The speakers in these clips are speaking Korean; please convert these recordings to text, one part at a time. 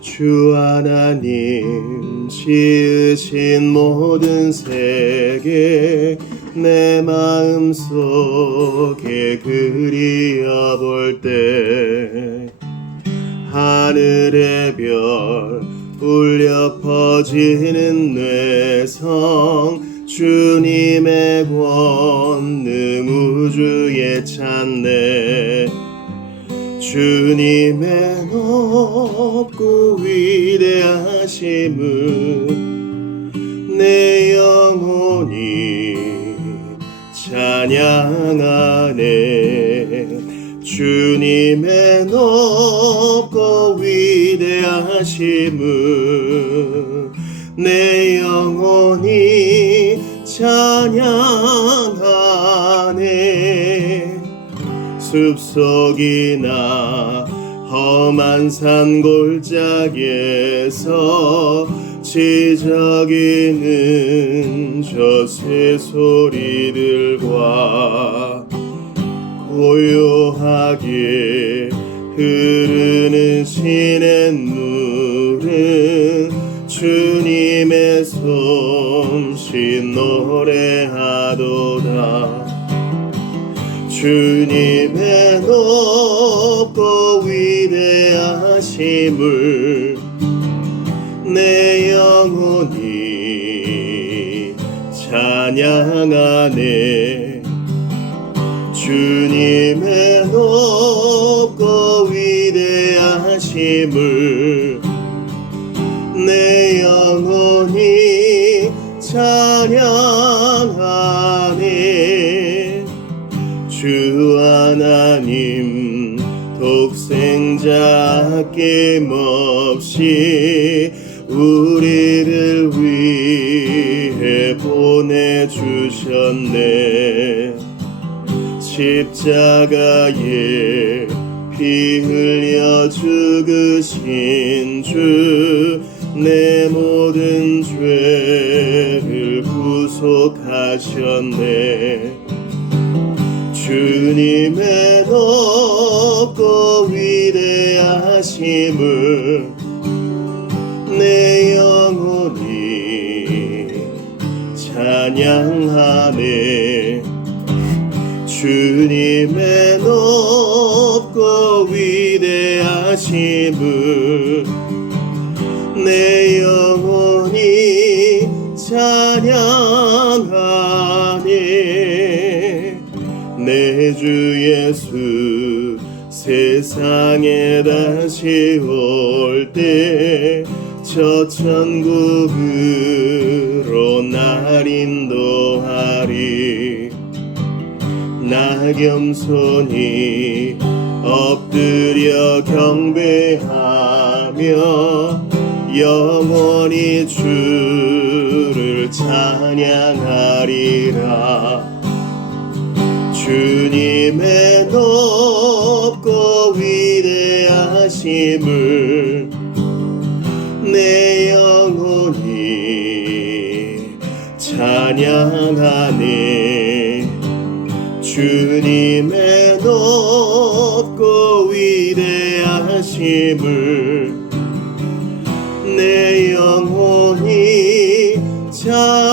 주 하나님 지으신 모든 세계 내 마음속에 그리어 볼 때 하늘의 별 울려 퍼지는 뇌성 주님의 권능 우주에 찾네. 주님의 높고 위대하심을 내 영혼이 찬양하네. 주님의 높고 위대하심을 내 영혼이 찬양하네. 숲속이나 험한 산 골짜기에서 지저귀는 저 새소리들과 고요하게 흐르는 시냇물은 주님의 솜씨 노래하도다. 주님의 높고 위대하심을 내 영혼이 찬양하네. 주님의 높고 위대하심을 내 영혼이 찬양하네. 주 하나님 독생자 아낌없이 우리를 위해 보내주셨네. 십자가에 피 흘려 죽으신 주 내 모든 죄를 구속하셨네. 주님의 높고 위대하심을 내 영혼이 찬양하네. 주님의 높고 위대하심을 내 영혼이 찬양하네. 내 주 예수 세상에 다시 올 때 저 천국으로 날 인도하리. 나 겸손히 엎드려 경배하며 영원히 주를 찬양하리라. 주님의 높고 위대하심을 내 영혼이 찬양하네. 주님의 높고 위대하심을 내 영혼이 찬양하네.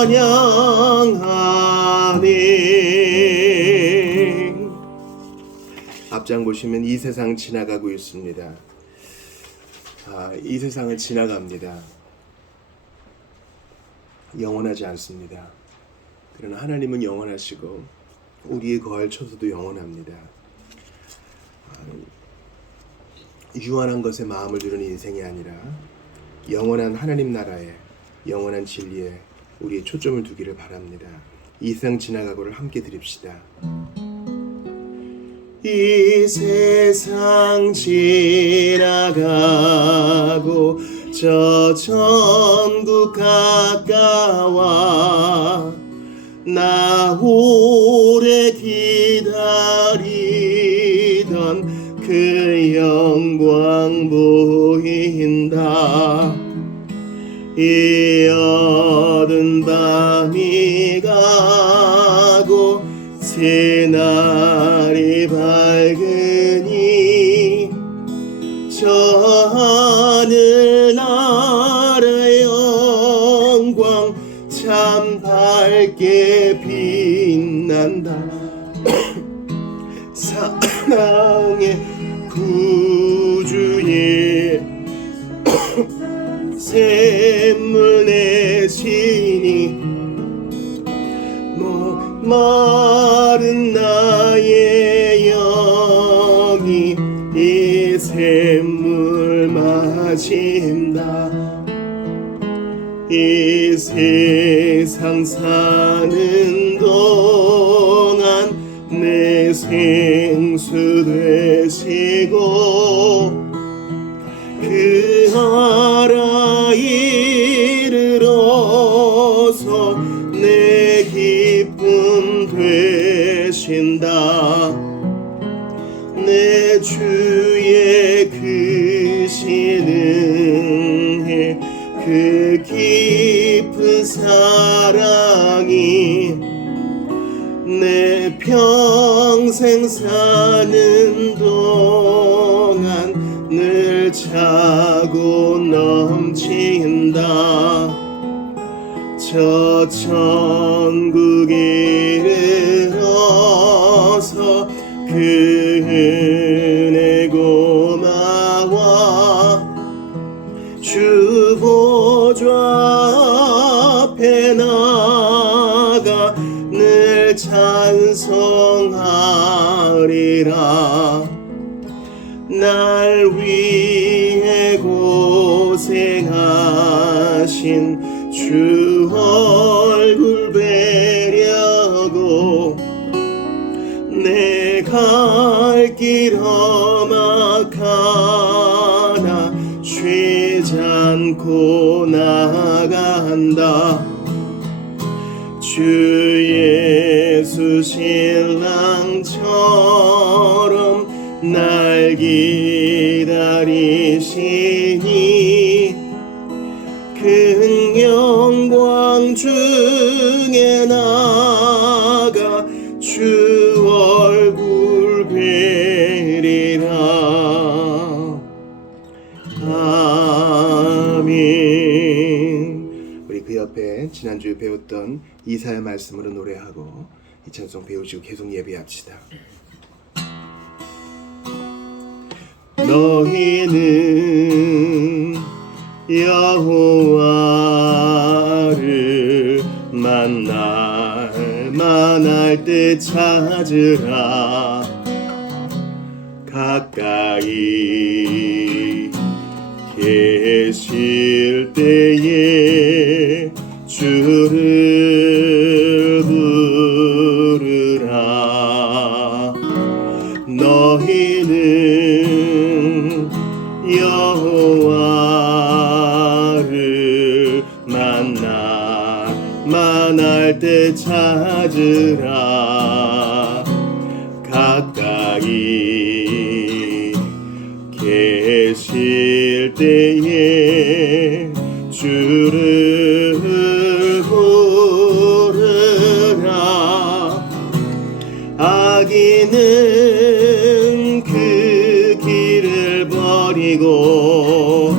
앞장 보시면 이 세상 지나가고 있습니다. 이 세상은 지나갑니다. 영원하지 않습니다. 그러나 하나님은 영원하시고 우리의 거할 처소도 영원합니다. 유한한 것에 마음을 두는 인생이 아니라 영원한 하나님 나라에, 영원한 진리에 우리의 초점을 두기를 바랍니다. 이 세상 지나가고를 함께 드립시다. 이 세상 지나가고 저 천국 가까워 나 오래 기다리던 그 영광 보인다. 이 어두운 밤이 가고 새날이 밝으니 저 하늘 나라의 영광 참 밝게 빛난다. 사랑의 구주의 샘물 내시니 마른 나의 영이 이 샘물 마신다. 이 세상 사는 동안 내 생수 되시고 그 나라 이르러서 내 기쁨 되신다. 내 주의 그 신은혜 그 깊은 사랑이 내 평생 사는 동안 늘 차고 넘친다. 저 천국 이르러서 그 은혜 고마워 주 보좌 앞에 나가 늘 찬송하리라. 날 위해 고생하신 주 얼굴 뵈려고 내 갈 길 험악하나 쉬지 않고 나간다. 주 예수 신랑처럼 날 기다리시니 큰 영광 중에 나가 주 얼굴 뵈리라. 아멘. 우리 그 옆에 지난주에 배웠던 이사야 말씀으로 노래하고 이 찬송 배우시고 계속 예배합시다. 너희는 여호와를 만날 때 찾으라. 가까이 계실 때에 주를 부르라. 너희는 여호와를 만날 때 찾으라. 가까이 계실 때에 주를 부르라. 악인은 그 길을 버리고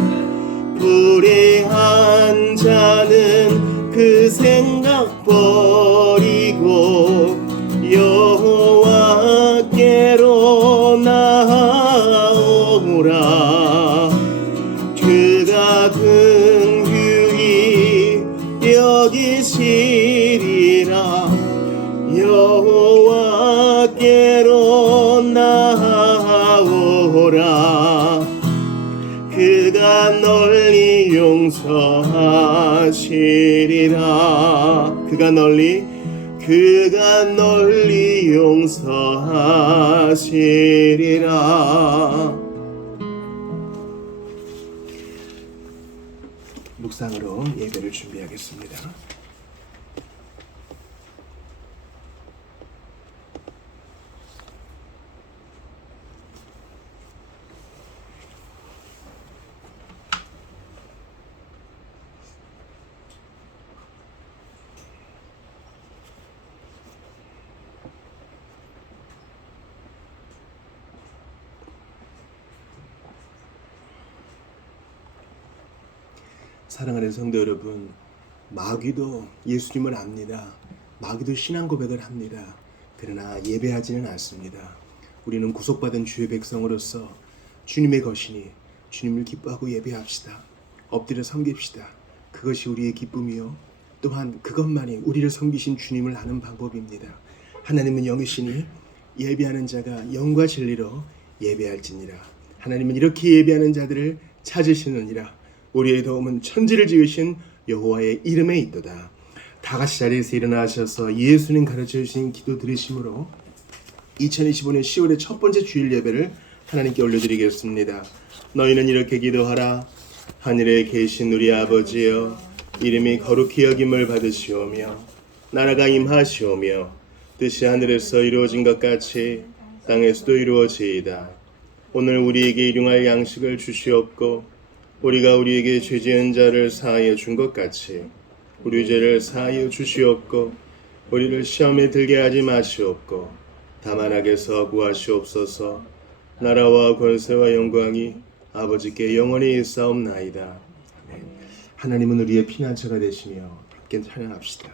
불의한 자는 그 생각 버리고 여호와께로 나아오라. 그가 긍휼히 여기시리라. 여호와께로 나아오라. 그가 널리 용서하시리라. 그가 널리 용서하시리라. 묵상으로 예배를 준비하겠습니다. 사랑하는 성도 여러분, 마귀도 예수님을 압니다. 마귀도 신앙 고백을 합니다. 그러나 예배하지는 않습니다. 우리는 구속받은 주의 백성으로서 주님의 것이니 주님을 기뻐하고 예배합시다. 엎드려 섬깁시다. 그것이 우리의 기쁨이요, 또한 그것만이 우리를 섬기신 주님을 아는 방법입니다. 하나님은 영이시니 예배하는 자가 영과 진리로 예배할지니라. 하나님은 이렇게 예배하는 자들을 찾으시느니라. 우리의 도움은 천지를 지으신 여호와의 이름에 있도다. 다 같이 자리에서 일어나셔서 예수님 가르쳐 주신 기도 드리심으로 2025년 10월의 첫 번째 주일 예배를 하나님께 올려드리겠습니다. 너희는 이렇게 기도하라. 하늘에 계신 우리 아버지여, 이름이 거룩히 여김을 받으시오며 나라가 임하시오며 뜻이 하늘에서 이루어진 것 같이 땅에서도 이루어지이다. 오늘 우리에게 일용할 양식을 주시옵고 우리가 우리에게 죄 지은 자를 사하여 준 것 같이 우리 죄를 사하여 주시옵고 우리를 시험에 들게 하지 마시옵고 다만 악에서 구하시옵소서. 나라와 권세와 영광이 아버지께 영원히 있사옵나이다. 아멘. 하나님은 우리의 피난처가 되시며 함께 찬양합시다.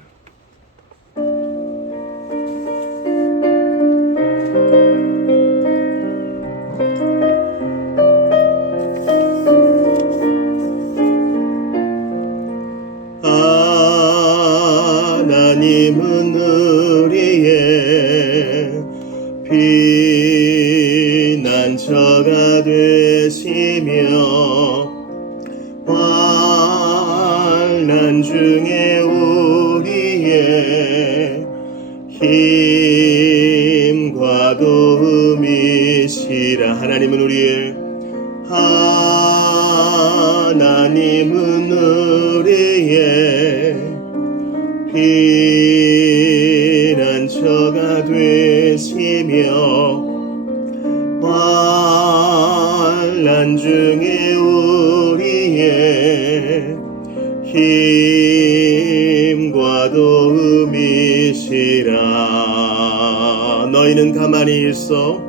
하나님은 우리의 피난처가 되시며 환난 중에 우리의 힘과 도움이시라. 하나님은 우리의 피난처가 되시며 환난 중에 우리의 힘과 도움이시라. 너희는 가만히 있어.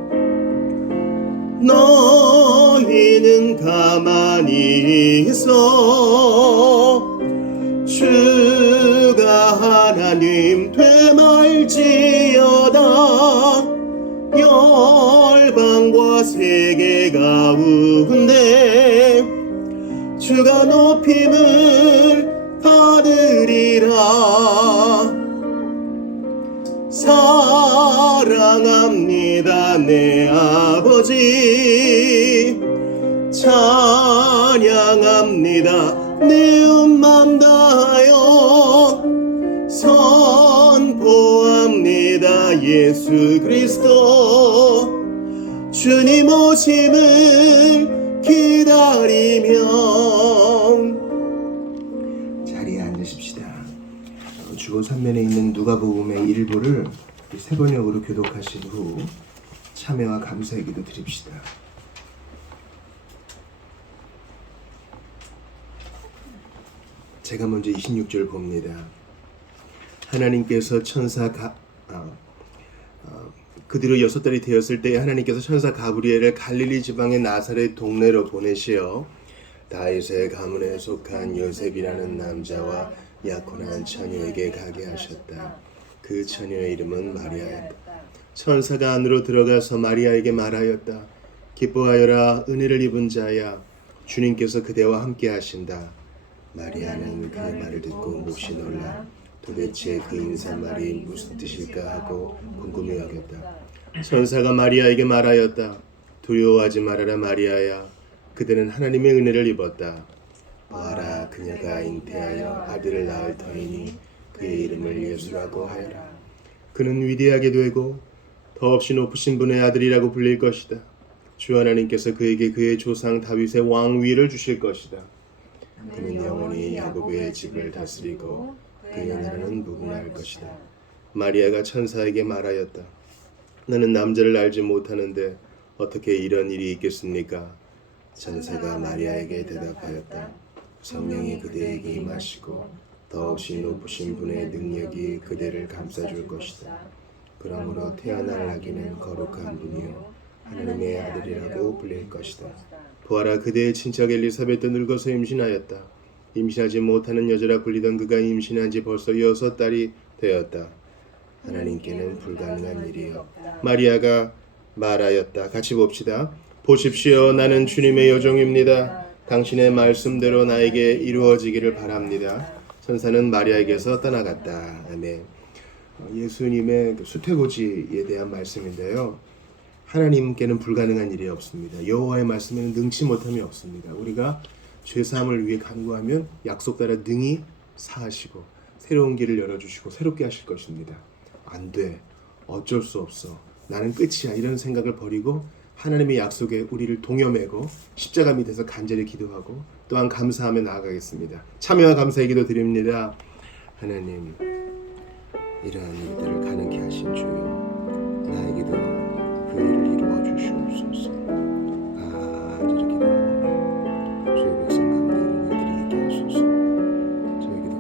너희는 가만히 있어. 주가 하나님 되말지어다. 열방과 세계 가운데 주가 높임을 받으리라. 사랑합니다 내 아버지, 찬양합니다 내 온맘 다하여 선포합니다 예수 그리스도. 주님 오심을 기다리며. 자리에 앉으십시다. 주보 3면에 있는 누가복음의 일부를 세 번역으로 교독하신 후 참회와 감사의 기도 드립시다. 제가 먼저 26절 봅니다. 하나님께서 그뒤로 6달이 되었을 때 하나님께서 천사 가브리엘을 갈릴리 지방의 나사렛 동네로 보내시어 다윗의 가문에 속한 요셉이라는 남자와 약혼한 처녀에게 가게 하셨다. 그 처녀의 이름은 마리아였다. 천사가 안으로 들어가서 마리아에게 말하였다. 기뻐하여라, 은혜를 입은 자야, 주님께서 그대와 함께 하신다. 마리아는 그 말을 듣고 몹시 놀라 도대체 그 인사말이 무슨 뜻일까 하고 궁금해 여겼다. 천사가 마리아에게 말하였다. 두려워하지 말아라 마리아야, 그대는 하나님의 은혜를 입었다. 보아라, 그녀가 잉태하여 아들을 낳을 터이니 그의 이름을 예수라고 하여라. 그는 위대하게 되고 더없이 높으신 분의 아들이라고 불릴 것이다. 주 하나님께서 그에게 그의 조상 다윗의 왕위를 주실 것이다. 그는 영원히 야곱의 집을 다스리고 그의 나라는 무궁할 것이다. 마리아가 천사에게 말하였다. 나는 남자를 알지 못하는데 어떻게 이런 일이 있겠습니까? 천사가 마리아에게 대답하였다. 성령이 그대에게 임하시고 더없이 높으신 분의 능력이 그대를 감싸줄 것이다. 그러므로 태어날 아기는 거룩한 분이요 하나님의 아들이라고 불릴 것이다. 보아라, 그대의 친척 엘리사벳도 늙어서 임신하였다. 임신하지 못하는 여자라 불리던 그가 임신한 지 벌써 6달이 되었다. 하나님께는 불가능한 일이 없다. 마리아가 말하였다. 같이 봅시다. 보십시오. 나는 주님의 여종입니다. 당신의 말씀대로 나에게 이루어지기를 바랍니다. 천사는 마리아에게서 떠나갔다. 아멘. 예수님의 수태고지에 대한 말씀인데요. 하나님께는 불가능한 일이 없습니다. 여호와의 말씀에는 능치 못함이 없습니다. 우리가 죄사함을 위해 간구하면 약속 따라 능히 사하시고 새로운 길을 열어주시고 새롭게 하실 것입니다. 안 돼. 어쩔 수 없어. 나는 끝이야. 이런 생각을 버리고 하나님의 약속에 우리를 동여매고 십자가 밑에서 간절히 기도하고 또한 감사하며 나아가겠습니다. 참여와 감사의 기도 드립니다. 하나님, 이러한 일들을 가능케 하신 주여, 나에게도 그 일을 이루어 주시옵소서. 간절히 기도하오니 주의 백성 가운데 이런 일들이 있게 하소서. 저에게도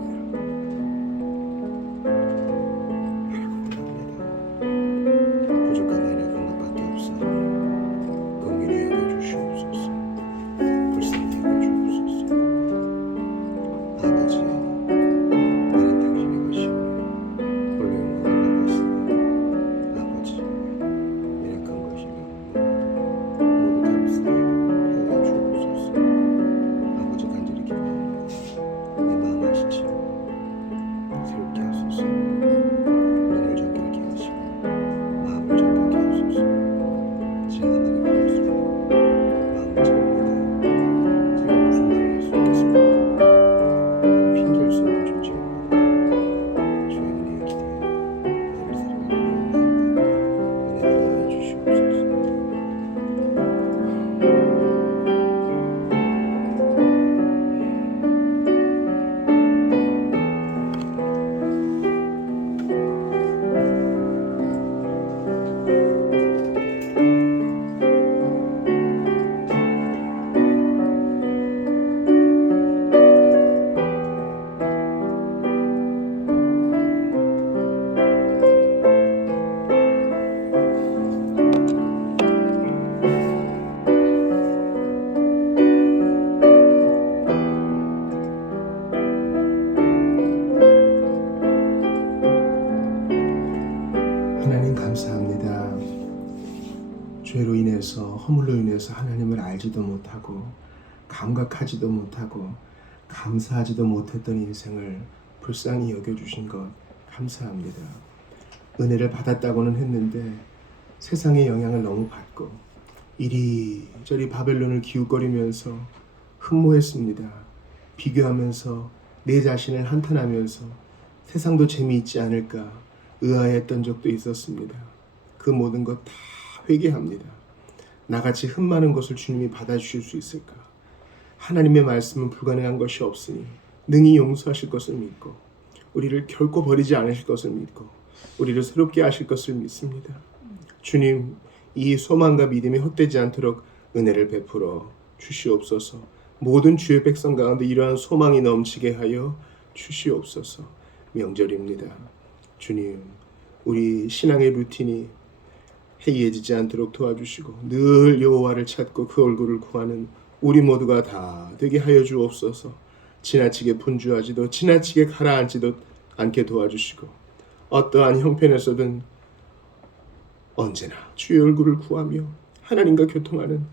그러합니다. 부족한 아니라 그런 것밖에 없사오니 긍휼히 여겨주시옵소서. 불쌍히 여겨주옵소서. 아버지, 나는 당신의 것이오니 홀로 영광을 받았으니 아버지, 연약한 것이며 모두 감사하여 주옵소서. 아버지, 간절히 기도합니다. 내 마음 아시지요? 새롭게 하소서. 눈을 정결케 하시고 마음을 정결케 하소서. 지나가는 걸수록 마음을 잡습니다. 제가 무슨 말을 할 수 있겠습니까? 핑계할 수 없는 존재입니다. 주의 은혜에 기대해 너를 사랑하고 있나이다. 은혜를 더하여 주시옵소서. 하나님 감사합니다. 죄로 인해서 허물로 인해서 하나님을 알지도 못하고 감각하지도 못하고 감사하지도 못했던 인생을 불쌍히 여겨주신 것 감사합니다. 은혜를 받았다고는 했는데 세상의 영향을 너무 받고 이리저리 바벨론을 기웃거리면서 흠모했습니다. 비교하면서 내 자신을 한탄하면서 세상도 재미있지 않을까 의아했던 적도 있었습니다. 그 모든 것 다 회개합니다. 나같이 흠 많은 것을 주님이 받아주실 수 있을까? 하나님의 말씀은 불가능한 것이 없으니 능히 용서하실 것을 믿고 우리를 결코 버리지 않으실 것을 믿고 우리를 새롭게 하실 것을 믿습니다. 주님, 이 소망과 믿음이 헛되지 않도록 은혜를 베풀어 주시옵소서. 모든 주의 백성 가운데 이러한 소망이 넘치게 하여 주시옵소서. 명절입니다. 주님, 우리 신앙의 루틴이 해이해지지 않도록 도와주시고 늘 여호와를 찾고 그 얼굴을 구하는 우리 모두가 다 되게 하여 주옵소서. 지나치게 분주하지도 지나치게 가라앉지도 않게 도와주시고 어떠한 형편에서든 언제나 주의 얼굴을 구하며 하나님과 교통하는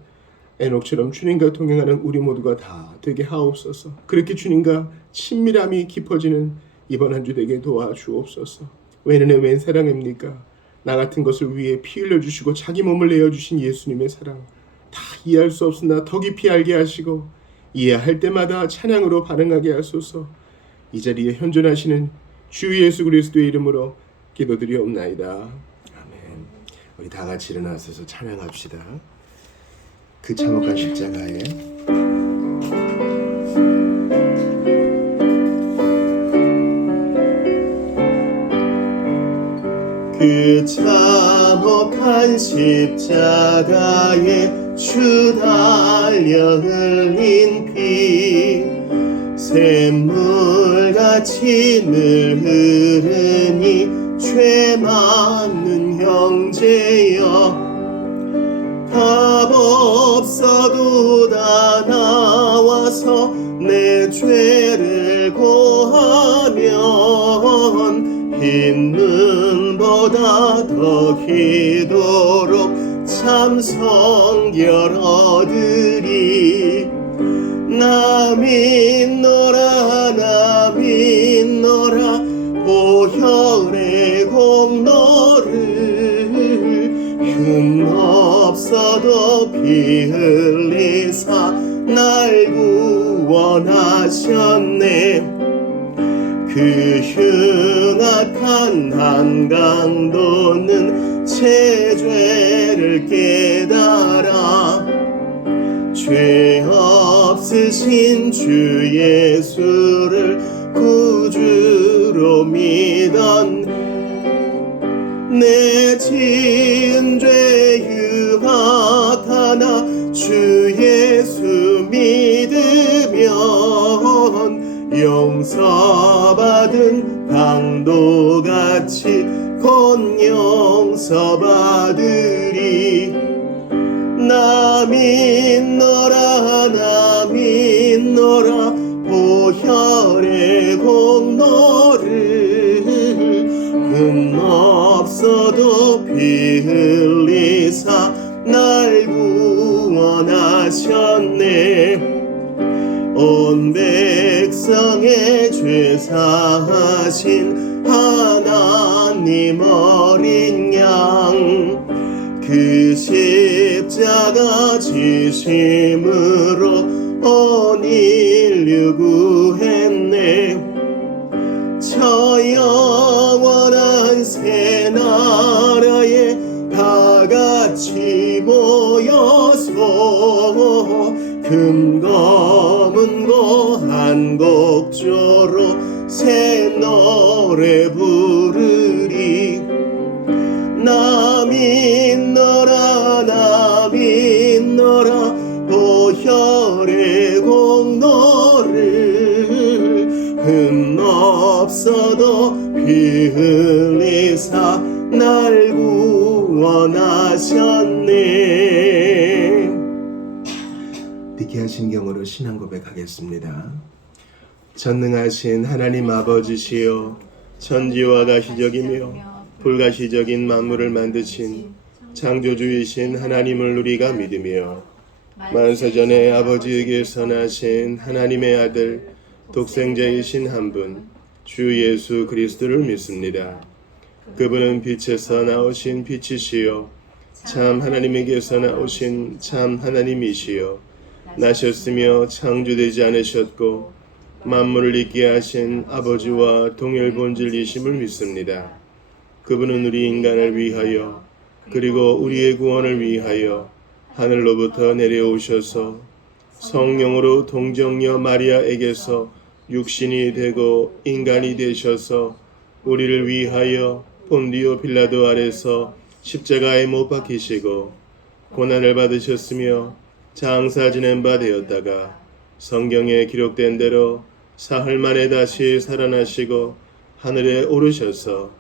에녹처럼 주님과 동행하는 우리 모두가 다 되게 하옵소서. 그렇게 주님과 친밀함이 깊어지는 이번 한 주 되게 도와주옵소서. 웬 은혜 웬 사랑입니까? 나 같은 것을 위해 피 흘려주시고 자기 몸을 내어주신 예수님의 사랑 다 이해할 수 없으나 더 깊이 알게 하시고 이해할 때마다 찬양으로 반응하게 하소서. 이 자리에 현존하시는 주 예수 그리스도의 이름으로 기도드리옵나이다. 아멘. 우리 다 같이 일어나서 찬양합시다. 그 참혹한 십자가에 그 참혹한 십자가에 주 달려 흘린 피 샘물같이 늘 흐르니 죄 많은 형제여 값 없어도 다 나와서 내 죄 열어드리. 나 믿노라 나 믿노라 보혈의 공로를 흠 없어도 피 흘리사 날 구원하셨네. 그 흉악한 한강도는 제 죄를 깨달아 죄 없으신 주 예수를 구주로 믿었네. 내 지은 죄 유학하나 주 예수 믿으면 용서받은 강도같이 곧 용서받으리. 나 믿노라 나 믿노라 보혈의 공로를 흠 없어도 피 흘리사 날 구원하셨네. 온 백성의 죄 사하신 하나님 어린 양 그 십자가 지심으로 온 인류 구했네. 저 영원한 새 나라에 다 같이 모여서 금검은고 한 곡조로 새 노래 부르리. 나 믿노라 나 믿노라 보혈의 공로를 흠 없어도 피 흘리사 날 구원하셨네. 니케아 신경으로 신앙 고백하겠습니다. 전능하신 하나님 아버지시여, 천지와 가시적이며 불가시적인 만물을 만드신 창조주이신 하나님을 우리가 믿으며 만세전에 아버지에게서 나신 하나님의 아들 독생자이신 한 분 주 예수 그리스도를 믿습니다. 그분은 빛에서 나오신 빛이시요 참 하나님에게서 나오신 참 하나님이시요 나셨으며 창조되지 않으셨고 만물을 있게 하신 아버지와 동일 본질이심을 믿습니다. 그분은 우리 인간을 위하여 그리고 우리의 구원을 위하여 하늘로부터 내려오셔서 성령으로 동정녀 마리아에게서 육신이 되고 인간이 되셔서 우리를 위하여 본디오 빌라도 아래서 십자가에 못 박히시고 고난을 받으셨으며 장사 지낸 바 되었다가 성경에 기록된 대로 사흘 만에 다시 살아나시고 하늘에 오르셔서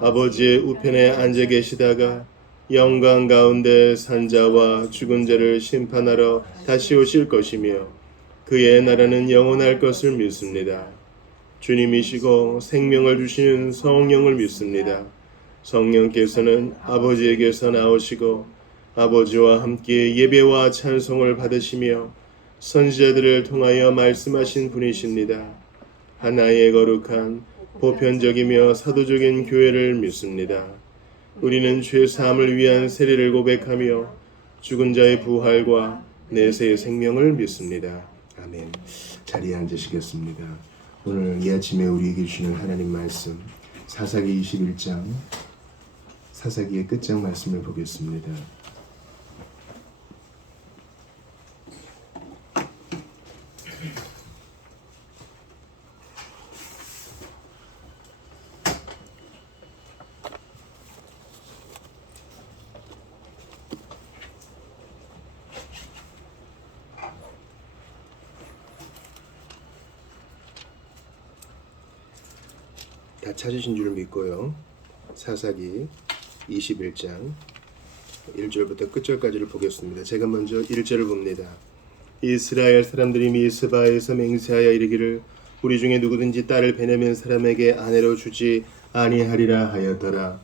아버지의 우편에 앉아 계시다가 영광 가운데 산자와 죽은 자를 심판하러 다시 오실 것이며 그의 나라는 영원할 것을 믿습니다. 주님이시고 생명을 주시는 성령을 믿습니다. 성령께서는 아버지에게서 나오시고 아버지와 함께 예배와 찬송을 받으시며 선지자들을 통하여 말씀하신 분이십니다. 하나의 거룩한 보편적이며 사도적인 교회를 믿습니다. 우리는 죄 사함을 위한 세례를 고백하며 죽은 자의 부활과 내세의 생명을 믿습니다. 아멘. 자리에 앉으시겠습니다. 오늘 이 아침에 우리에게 주시는 하나님 말씀 사사기 21장 사사기의 끝장 말씀을 보겠습니다. 다 찾으신 줄 믿고요. 사사기 21장 1절부터 끝절까지를 보겠습니다. 제가 먼저 1절을 봅니다. 이스라엘 사람들이 미스바에서 맹세하여 이르기를 우리 중에 누구든지 딸을 베냐민 사람에게 아내로 주지 아니하리라 하였더라.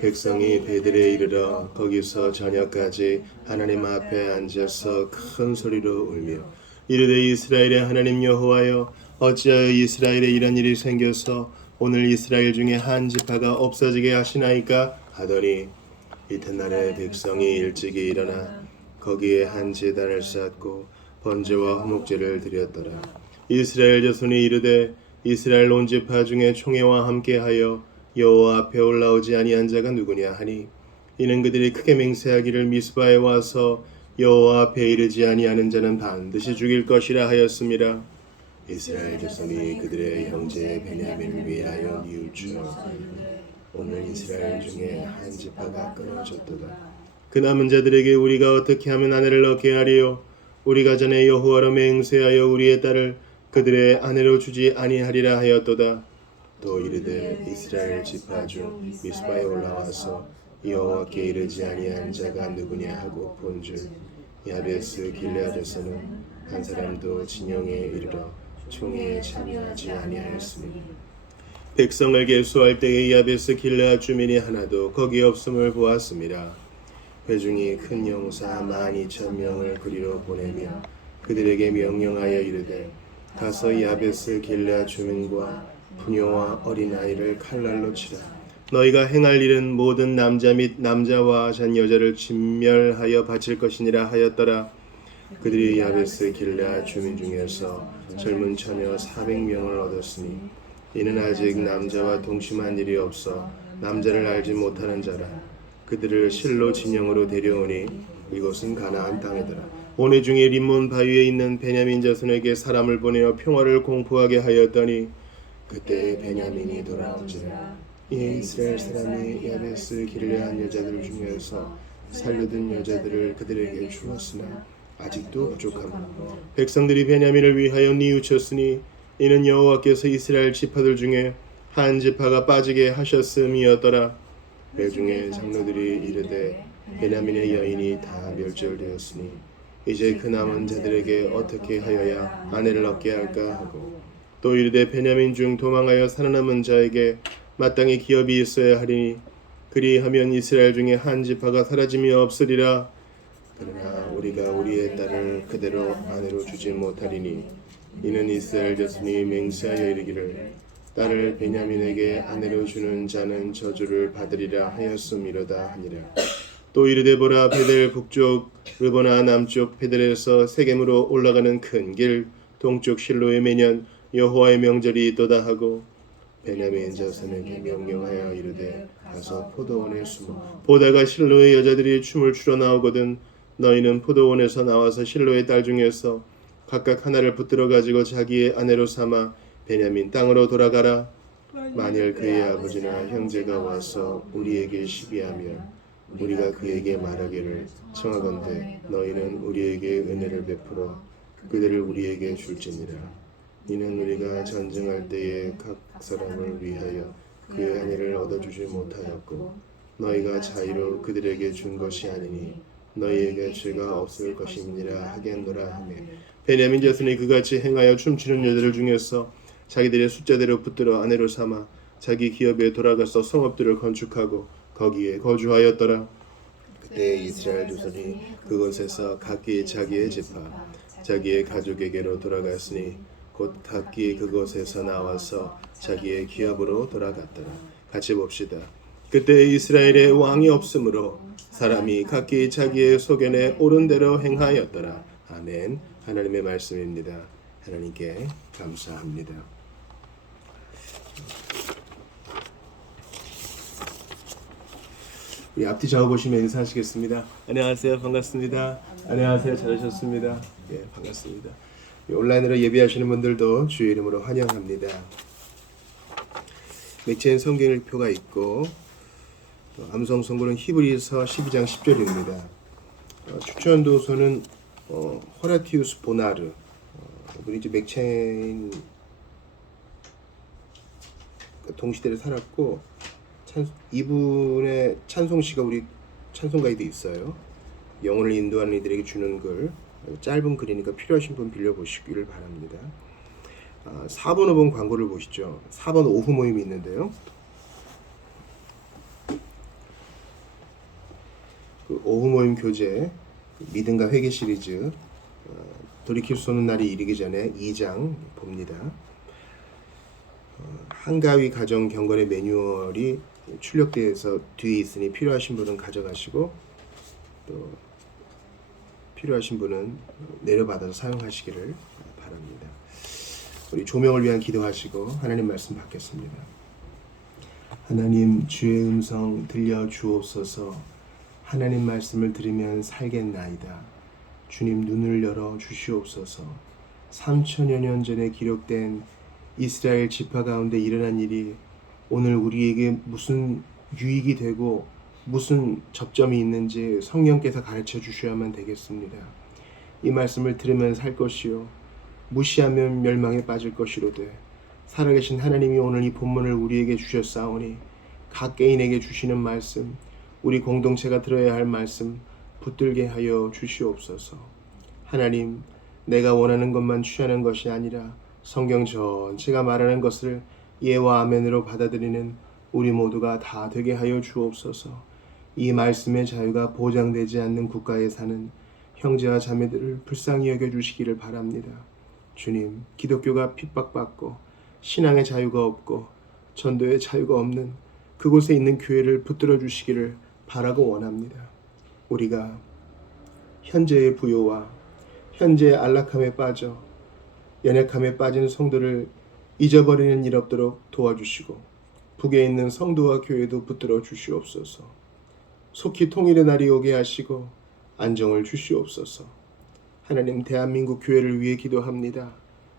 백성이 베들에 이르러 거기서 저녁까지 하나님 앞에 앉아서 큰 소리로 울며 이르되 이스라엘의 하나님 여호와여 어찌하여 이스라엘에 이런 일이 생겨서 오늘 이스라엘 중에 한 지파가 없어지게 하시나이까 하더니 이튿날에 백성이 일찍이 일어나 거기에 한 제단을 쌓고 번제와 화목제를 드렸더라. 이스라엘 자손이 이르되 이스라엘 온 지파 중에 총회와 함께하여 여호와 앞에 올라오지 아니한 자가 누구냐 하니 이는 그들이 크게 맹세하기를 미스바에 와서 여호와 앞에 이르지 아니하는 자는 반드시 죽일 것이라 하였습니다. 이스라엘 자손이 그들의 형제 베냐민을 위하여 뉘우쳐 오늘 이스라엘 중에 한 지파가 끊어졌도다. 그 남은 자들에게 우리가 어떻게 하면 아내를 얻게 하리요? 우리가 전에 여호와로 맹세하여 우리의 딸을 그들의 아내로 주지 아니하리라 하였도다. 또 이르되 이스라엘 지파 중 미스바에 올라와서 여호와께 이르지 아니한 자가 누구냐 하고 본즉 야베스 길레아드에서는 한 사람도 진영에 이르러 총회에 참여하지 아니하였으니 백성을 계수할 때에 야베스 길레아 주민이 하나도 거기 없음을 보았습니다. 회중이 큰 용사 12,000명을 그리로 보내며 그들에게 명령하여 이르되 가서 야베스 길레아 주민과 부녀와 어린아이를 칼날로 치라. 너희가 행할 일은 모든 남자 및 남자와 잔 여자를 진멸하여 바칠 것이니라 하였더라. 그들이 야베스 길레아 주민 중에서 젊은 처녀 400명을 얻었으니 이는 아직 남자와 동침한 일이 없어 남자를 알지 못하는 자라. 그들을 실로 진영으로 데려오니 이곳은 가나안 땅이더라. 오내 중에 림몬 바위에 있는 베냐민 자손에게 사람을 보내어 평화를 공포하게 하였더니 그때 베냐민이 돌아온지라. 이에 이스라엘 사람이 야베스 길레안 여자들 중에서 살려둔 여자들을 그들에게 주었으나 아직도 부족하므로 백성들이 베냐민을 위하여 뉘우쳤으니 이는 여호와께서 이스라엘 지파들 중에 한 지파가 빠지게 하셨음이었더라. 회중의 장로들이 이르되 베냐민의 여인이 다 멸절되었으니 이제 그 남은 자들에게 어떻게 하여야 아내를 얻게 할까 하고 또 이르되 베냐민 중 도망하여 살아남은 자에게 마땅히 기업이 있어야 하리니 그리하면 이스라엘 중에 한 지파가 사라짐이 없으리라. 그러나 우리가 우리의 딸을 그대로 아내로 주지 못하리니 이는 이스라엘 자손이 맹세하여 이르기를 딸을 베냐민에게 아내로 주는 자는 저주를 받으리라 하였음이로다 하니라. 또 이르되 보라 베델 북쪽 르보나 남쪽 베델에서 세겜으로 올라가는 큰 길 동쪽 실로에 매년 여호와의 명절이 있도다 하고 베냐민 자손에게 명령하여 이르되 가서 포도원에 숨어 보다가 실로의 여자들이 춤을 추러 나오거든 너희는 포도원에서 나와서 실로의 딸 중에서 각각 하나를 붙들어 가지고 자기의 아내로 삼아 베냐민 땅으로 돌아가라. 만일 그의 아버지나 형제가 와서 우리에게 시비하면 우리가 그에게 말하기를 청하건대 너희는 우리에게 은혜를 베풀어 그들을 우리에게 줄지니라. 이는 우리가 전쟁할 때에 각 사람을 위하여 그의 아내를 얻어주지 못하였고 너희가 자의로 그들에게 준 것이 아니니 너희에게 죄가 없을 것임이니라 하겠노라 하며 베냐민 자손이 그같이 행하여 춤추는 여자들 중에서 자기들의 숫자대로 붙들어 아내로 삼아 자기 기업에 돌아가서 성읍들을 건축하고 거기에 거주하였더라. 그때 이스라엘 조선이 그곳에서 각기 자기의 지파 자기의 가족에게로 돌아갔으니 곧 각기 그곳에서 나와서 자기의 기업으로 돌아갔더라. 같이 봅시다. 그때 이스라엘에 왕이 없으므로 사람이 각기 자기의 소견에 옳은 대로 행하였더라. 아멘. 하나님의 말씀입니다. 하나님께 감사합니다. 우리 앞뒤 좌우 보시면 인사하시겠습니다. 안녕하세요. 반갑습니다. 안녕하세요. 잘하셨습니다. 예, 반갑습니다. 온라인으로 예배하시는 분들도 주의 이름으로 환영합니다. 맥체인 성경일표가 있고 암송 성구는 히브리서 12장 10절입니다. 추천 도서는 호라티우스 보나르. 이분이 이제 맥체인 동시대를 살았고 이분의 찬송시가 우리 찬송가에도 있어요. 영혼을 인도하는 이들에게 주는 글 짧은 글이니까 필요하신 분 빌려보시기를 바랍니다. 4번 5번 광고를 보시죠. 4번 오후 모임이 있는데요. 오후 모임 교재 믿음과 회개 시리즈 돌이킬 수 없는 날이 이르기 전에 2장 봅니다. 한가위 가정 경건의 매뉴얼이 출력대에서 뒤에 있으니 필요하신 분은 가져가시고 또 필요하신 분은 내려받아서 사용하시기를 바랍니다. 우리 조명을 위한 기도하시고 하나님 말씀 받겠습니다. 하나님, 주의 음성 들려 주옵소서. 하나님 말씀을 들으면 살겠나이다. 주님, 눈을 열어 주시옵소서. 3000여 년 전에 기록된 이스라엘 지파 가운데 일어난 일이 오늘 우리에게 무슨 유익이 되고 무슨 접점이 있는지 성령께서 가르쳐 주셔야만 되겠습니다. 이 말씀을 들으면 살 것이요 무시하면 멸망에 빠질 것이로되 살아계신 하나님이 오늘 이 본문을 우리에게 주셨사오니 각 개인에게 주시는 말씀, 우리 공동체가 들어야 할 말씀 붙들게 하여 주시옵소서. 하나님, 내가 원하는 것만 취하는 것이 아니라 성경 전체가 말하는 것을 예와 아멘으로 받아들이는 우리 모두가 다 되게 하여 주옵소서. 이 말씀의 자유가 보장되지 않는 국가에 사는 형제와 자매들을 불쌍히 여겨주시기를 바랍니다. 주님, 기독교가 핍박받고 신앙의 자유가 없고 전도의 자유가 없는 그곳에 있는 교회를 붙들어 주시기를 바라고 원합니다. 우리가 현재의 부요와 현재의 안락함에 빠져 연약함에 빠진 성도를 잊어버리는 일 없도록 도와주시고 북에 있는 성도와 교회도 붙들어 주시옵소서. 속히 통일의 날이 오게 하시고 안정을 주시옵소서. 하나님, 대한민국 교회를 위해 기도합니다.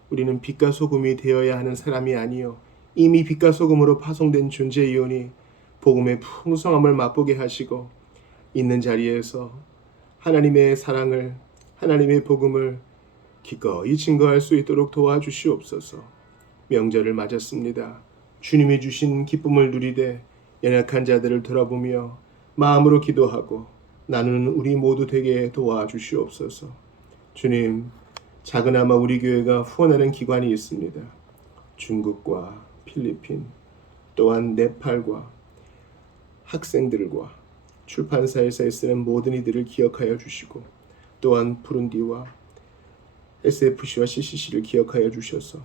우리는 빛과 소금이 되어야 하는 사람이 아니요 이미 빛과 소금으로 파송된 존재이오니 복음의 풍성함을 맛보게 하시고 있는 자리에서 하나님의 사랑을, 하나님의 복음을 기꺼이 증거할 수 있도록 도와주시옵소서. 명절을 맞았습니다. 주님이 주신 기쁨을 누리되 연약한 자들을 돌아보며 마음으로 기도하고 나누는 우리 모두 되게 도와주시옵소서. 주님, 작으나마 우리 교회가 후원하는 기관이 있습니다. 중국과 필리핀, 또한 네팔과 학생들과 출판사에서 쓰는 모든 이들을 기억하여 주시고 또한 부룬디와 SFC와 CCC를 기억하여 주셔서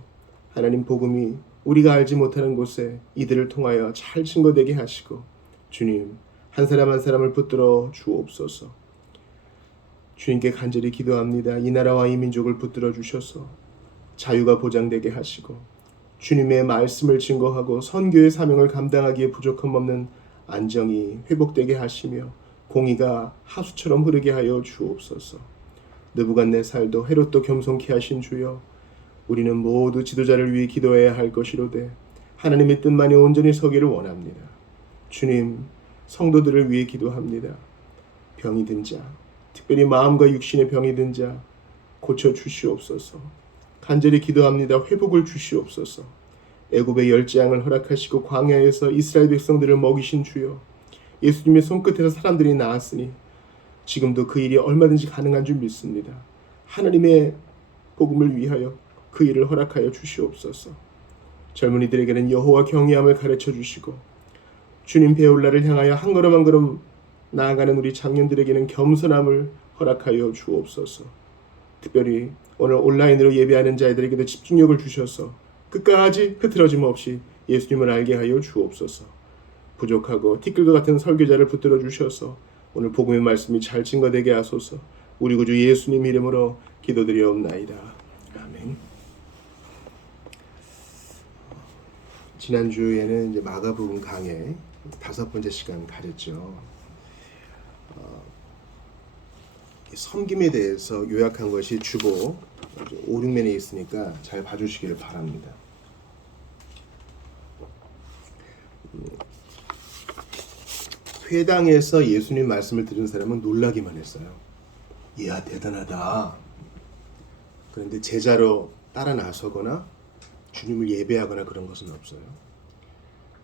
하나님 복음이 우리가 알지 못하는 곳에 이들을 통하여 잘 증거되게 하시고 주님, 한 사람 한 사람을 붙들어 주옵소서. 주님께 간절히 기도합니다. 이 나라와 이 민족을 붙들어 주셔서 자유가 보장되게 하시고 주님의 말씀을 증거하고 선교의 사명을 감당하기에 부족함 없는 안정이 회복되게 하시며 공의가 하수처럼 흐르게 하여 주옵소서. 느부갓네살도 헤롯도 겸손케 하신 주여, 우리는 모두 지도자를 위해 기도해야 할 것이로되 하나님의 뜻만이 온전히 서기를 원합니다. 주님, 성도들을 위해 기도합니다. 병이 든 자, 특별히 마음과 육신의 병이 든 자 고쳐 주시옵소서. 간절히 기도합니다. 회복을 주시옵소서. 애굽의 열재앙을 허락하시고 광야에서 이스라엘 백성들을 먹이신 주여, 예수님의 손끝에서 사람들이 나았으니 지금도 그 일이 얼마든지 가능한 줄 믿습니다. 하나님의 복음을 위하여 그 일을 허락하여 주시옵소서. 젊은이들에게는 여호와 경외함을 가르쳐 주시고 주님 배울 날을 향하여 한 걸음 한 걸음 나아가는 우리 장년들에게는 겸손함을 허락하여 주옵소서. 특별히 오늘 온라인으로 예배하는 자들에게도 집중력을 주셔서 끝까지 흐트러짐 없이 예수님을 알게 하여 주옵소서. 부족하고 티끌과 같은 설교자를 붙들어 주셔서 오늘 복음의 말씀이 잘 증거되게 하소서. 우리 구주 예수님 이름으로 기도드리옵나이다. 아멘. 지난주에는 이제 마가복음 강의 5번째 시간 가졌죠. 섬김에 대해서 요약한 것이 주보 5, 6면에 있으니까 잘 봐주시기를 바랍니다. 회당에서 예수님 말씀을 들은 사람은 놀라기만 했어요. 이야, 대단하다. 그런데 제자로 따라 나서거나 주님을 예배하거나 그런 것은 없어요.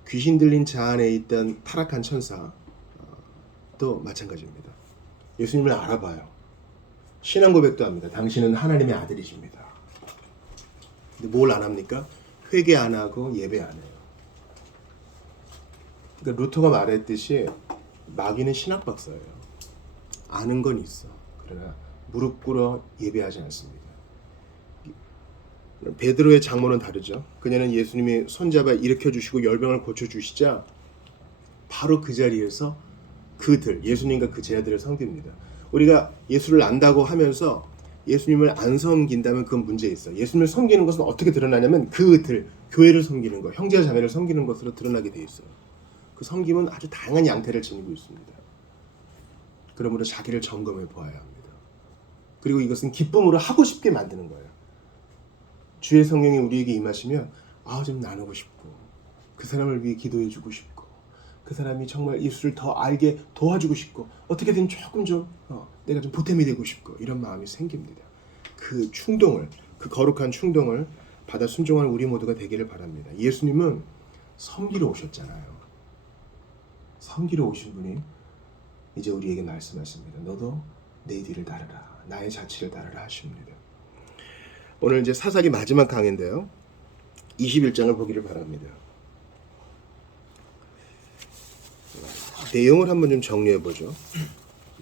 귀신 들린 자 안에 있던 타락한 천사도 마찬가지입니다. 예수님을 알아봐요. 신앙 고백도 합니다. 당신은 하나님의 아들이십니다. 근데 뭘 안 합니까? 회개 안 하고 예배 안 해요. 그러니까 루터가 말했듯이 마귀는 신학 박사예요. 아는 건 있어. 그러나 무릎 꿇어 예배하지 않습니다. 베드로의 장모는 다르죠. 그녀는 예수님이 손잡아 일으켜 주시고 열병을 고쳐 주시자 바로 그 자리에서 그들, 예수님과 그 제자들을 섬깁니다. 우리가 예수를 안다고 하면서 예수님을 안 섬긴다면 그건 문제 있어. 예수님을 섬기는 것은 어떻게 드러나냐면 그들, 교회를 섬기는 것, 형제와 자매를 섬기는 것으로 드러나게 돼 있어요. 그 섬김은 아주 다양한 양태를 지니고 있습니다. 그러므로 자기를 점검해 보아야 합니다. 그리고 이것은 기쁨으로 하고 싶게 만드는 거예요. 주의 성령이 우리에게 임하시면 좀 나누고 싶고 그 사람을 위해 기도해 주고 싶고 그 사람이 정말 예수를 더 알게 도와주고 싶고 어떻게든 조금 좀 내가 좀 보탬이 되고 싶고 이런 마음이 생깁니다. 그 충동을, 그 거룩한 충동을 받아 순종하는 우리 모두가 되기를 바랍니다. 예수님은 섬기러 오셨잖아요. 섬기러 오신 분이 이제 우리에게 말씀하십니다. 너도 내 뒤를 따르라. 나의 자취를 따르라 하십니다. 오늘 이제 사사기 마지막 강인데요. 21장을 보기를 바랍니다. 내용을 한번 좀 정리해 보죠.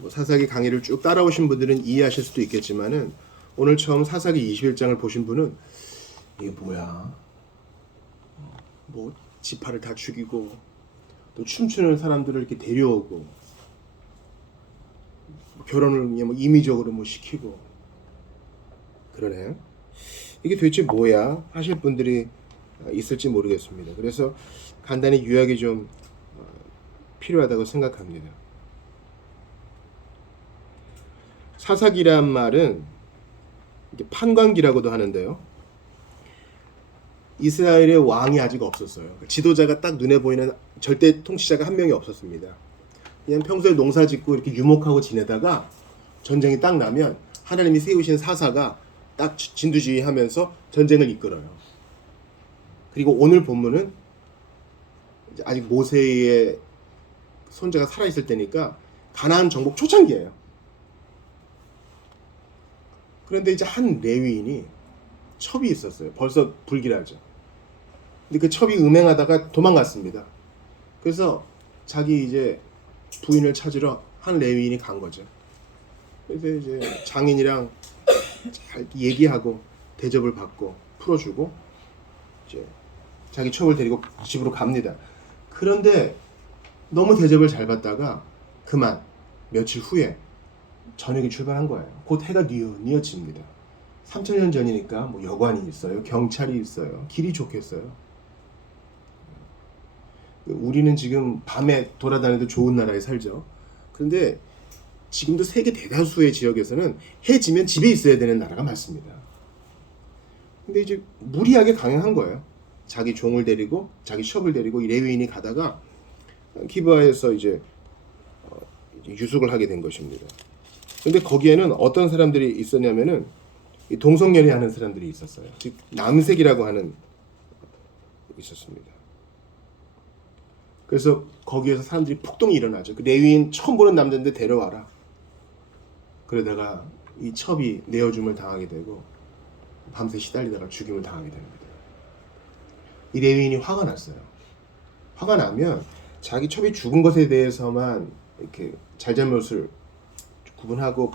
사사기 강의를 쭉 따라오신 분들은 이해하실 수도 있겠지만은 오늘 처음 사사기 21장을 보신 분은 이게 뭐야? 뭐 지파를 다 죽이고 또 춤추는 사람들을 이렇게 데려오고 결혼을 뭐 임의적으로 뭐 시키고 그러네. 이게 도대체 뭐야? 하실 분들이 있을지 모르겠습니다. 그래서 간단히 요약이 좀 필요하다고 생각합니다. 사사기란 말은 판관기라고도 하는데요. 이스라엘의 왕이 아직 없었어요. 지도자가 딱 눈에 보이는 절대 통치자가 한 명이 없었습니다. 그냥 평소에 농사 짓고 이렇게 유목하고 지내다가 전쟁이 딱 나면 하나님이 세우신 사사가 딱 진두지휘하면서 전쟁을 이끌어요. 그리고 오늘 본문은 아직 모세의 손자가 살아있을 때니까 가나안 정복 초창기예요. 그런데 이제 한 레위인이 첩이 있었어요. 벌써 불길하죠. 근데 그 첩이 음행하다가 도망갔습니다. 그래서 자기 이제 부인을 찾으러 한 레위인이 간 거죠. 그래서 이제 장인이랑 잘 얘기하고 대접을 받고 풀어주고 이제 자기 첩을 데리고 집으로 갑니다. 그런데 너무 대접을 잘 받다가 그만 며칠 후에 저녁에 출발한 거예요. 곧 해가 뉘어집니다. 3000년 전이니까 뭐 여관이 있어요. 경찰이 있어요. 길이 좋겠어요. 우리는 지금 밤에 돌아다녀도 좋은 나라에 살죠. 그런데 지금도 세계 대다수의 지역에서는 해 지면 집에 있어야 되는 나라가 많습니다. 근데 이제 무리하게 강행한 거예요. 자기 종을 데리고 자기 첩을 데리고 이 레위인이 가다가 기브아에서 이제 유숙을 하게 된 것입니다. 근데 거기에는 어떤 사람들이 있었냐면은 동성연애 하는 사람들이 있었어요. 즉 남색이라고 하는 있었습니다. 그래서 거기에서 사람들이 폭동이 일어나죠. 그 레위인 처음 보는 남자인데 데려와라. 그러다가 이 첩이 내어줌을 당하게 되고 밤새 시달리다가 죽임을 당하게 됩니다. 이 레위인이 화가 났어요. 화가 나면 자기 첩이 죽은 것에 대해서만 이렇게 잘잘못을 구분하고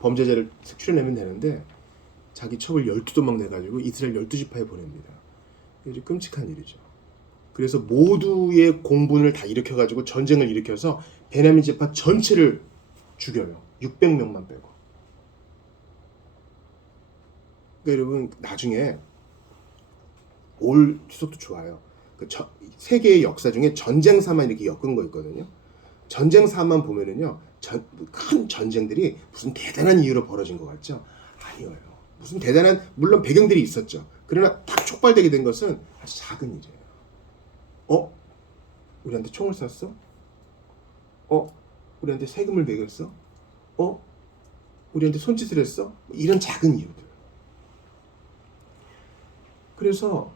범죄자를 색출해내면 되는데 자기 첩을 12도막 내가지고 이스라엘 12지파에 보냅니다. 이게 끔찍한 일이죠. 그래서 모두의 공분을 다 일으켜가지고 전쟁을 일으켜서 베냐민 지파 전체를 죽여요. 600명만 빼고. 그러니까 여러분 나중에 올 추석도 좋아요. 세계의 역사 중에 전쟁사만 이렇게 엮은 거 있거든요. 전쟁사만 보면은요, 큰 전쟁들이 무슨 대단한 이유로 벌어진 것 같죠? 아니에요. 무슨 대단한 물론 배경들이 있었죠. 그러나 딱 촉발되게 된 것은 아주 작은 일이에요. 우리한테 총을 쐈어? 우리한테 세금을 매겼어? 우리한테 손짓을 했어? 이런 작은 이유들. 그래서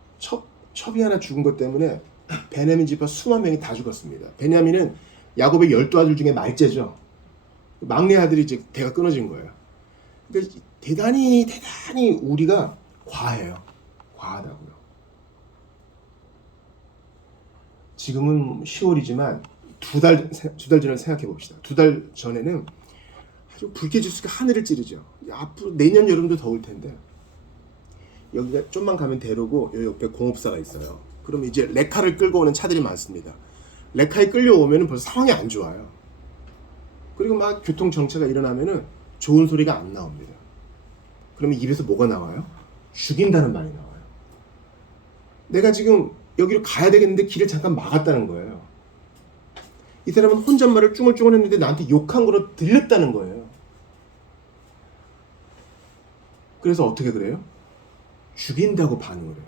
첩이 하나 죽은 것 때문에 베냐민 지파 수만 명이 다 죽었습니다. 베냐민은 야곱의 12아들 중에 말째죠. 막내 아들이 이제 대가 끊어진 거예요. 그러니까 대단히 우리가 과해요. 과하다고요. 지금은 10월이지만 두 달 전을 생각해 봅시다. 2달 전에는 아주 불쾌지수가 하늘을 찌르죠. 앞으로 내년 여름도 더울 텐데 여기가 좀만 가면 대로고 여기 옆에 공업사가 있어요. 그럼 이제 레카를 끌고 오는 차들이 많습니다. 레카에 끌려오면 벌써 상황이 안 좋아요. 그리고 막 교통 정체가 일어나면은 좋은 소리가 안 나옵니다. 그러면 입에서 뭐가 나와요? 죽인다는 말이 나와요. 내가 지금 여기로 가야 되겠는데 길을 잠깐 막았다는 거예요. 이 사람은 혼잣말을 쭝얼쭝얼 했는데 나한테 욕한 거로 들렸다는 거예요. 그래서 어떻게 그래요? 죽인다고 반응을 해요.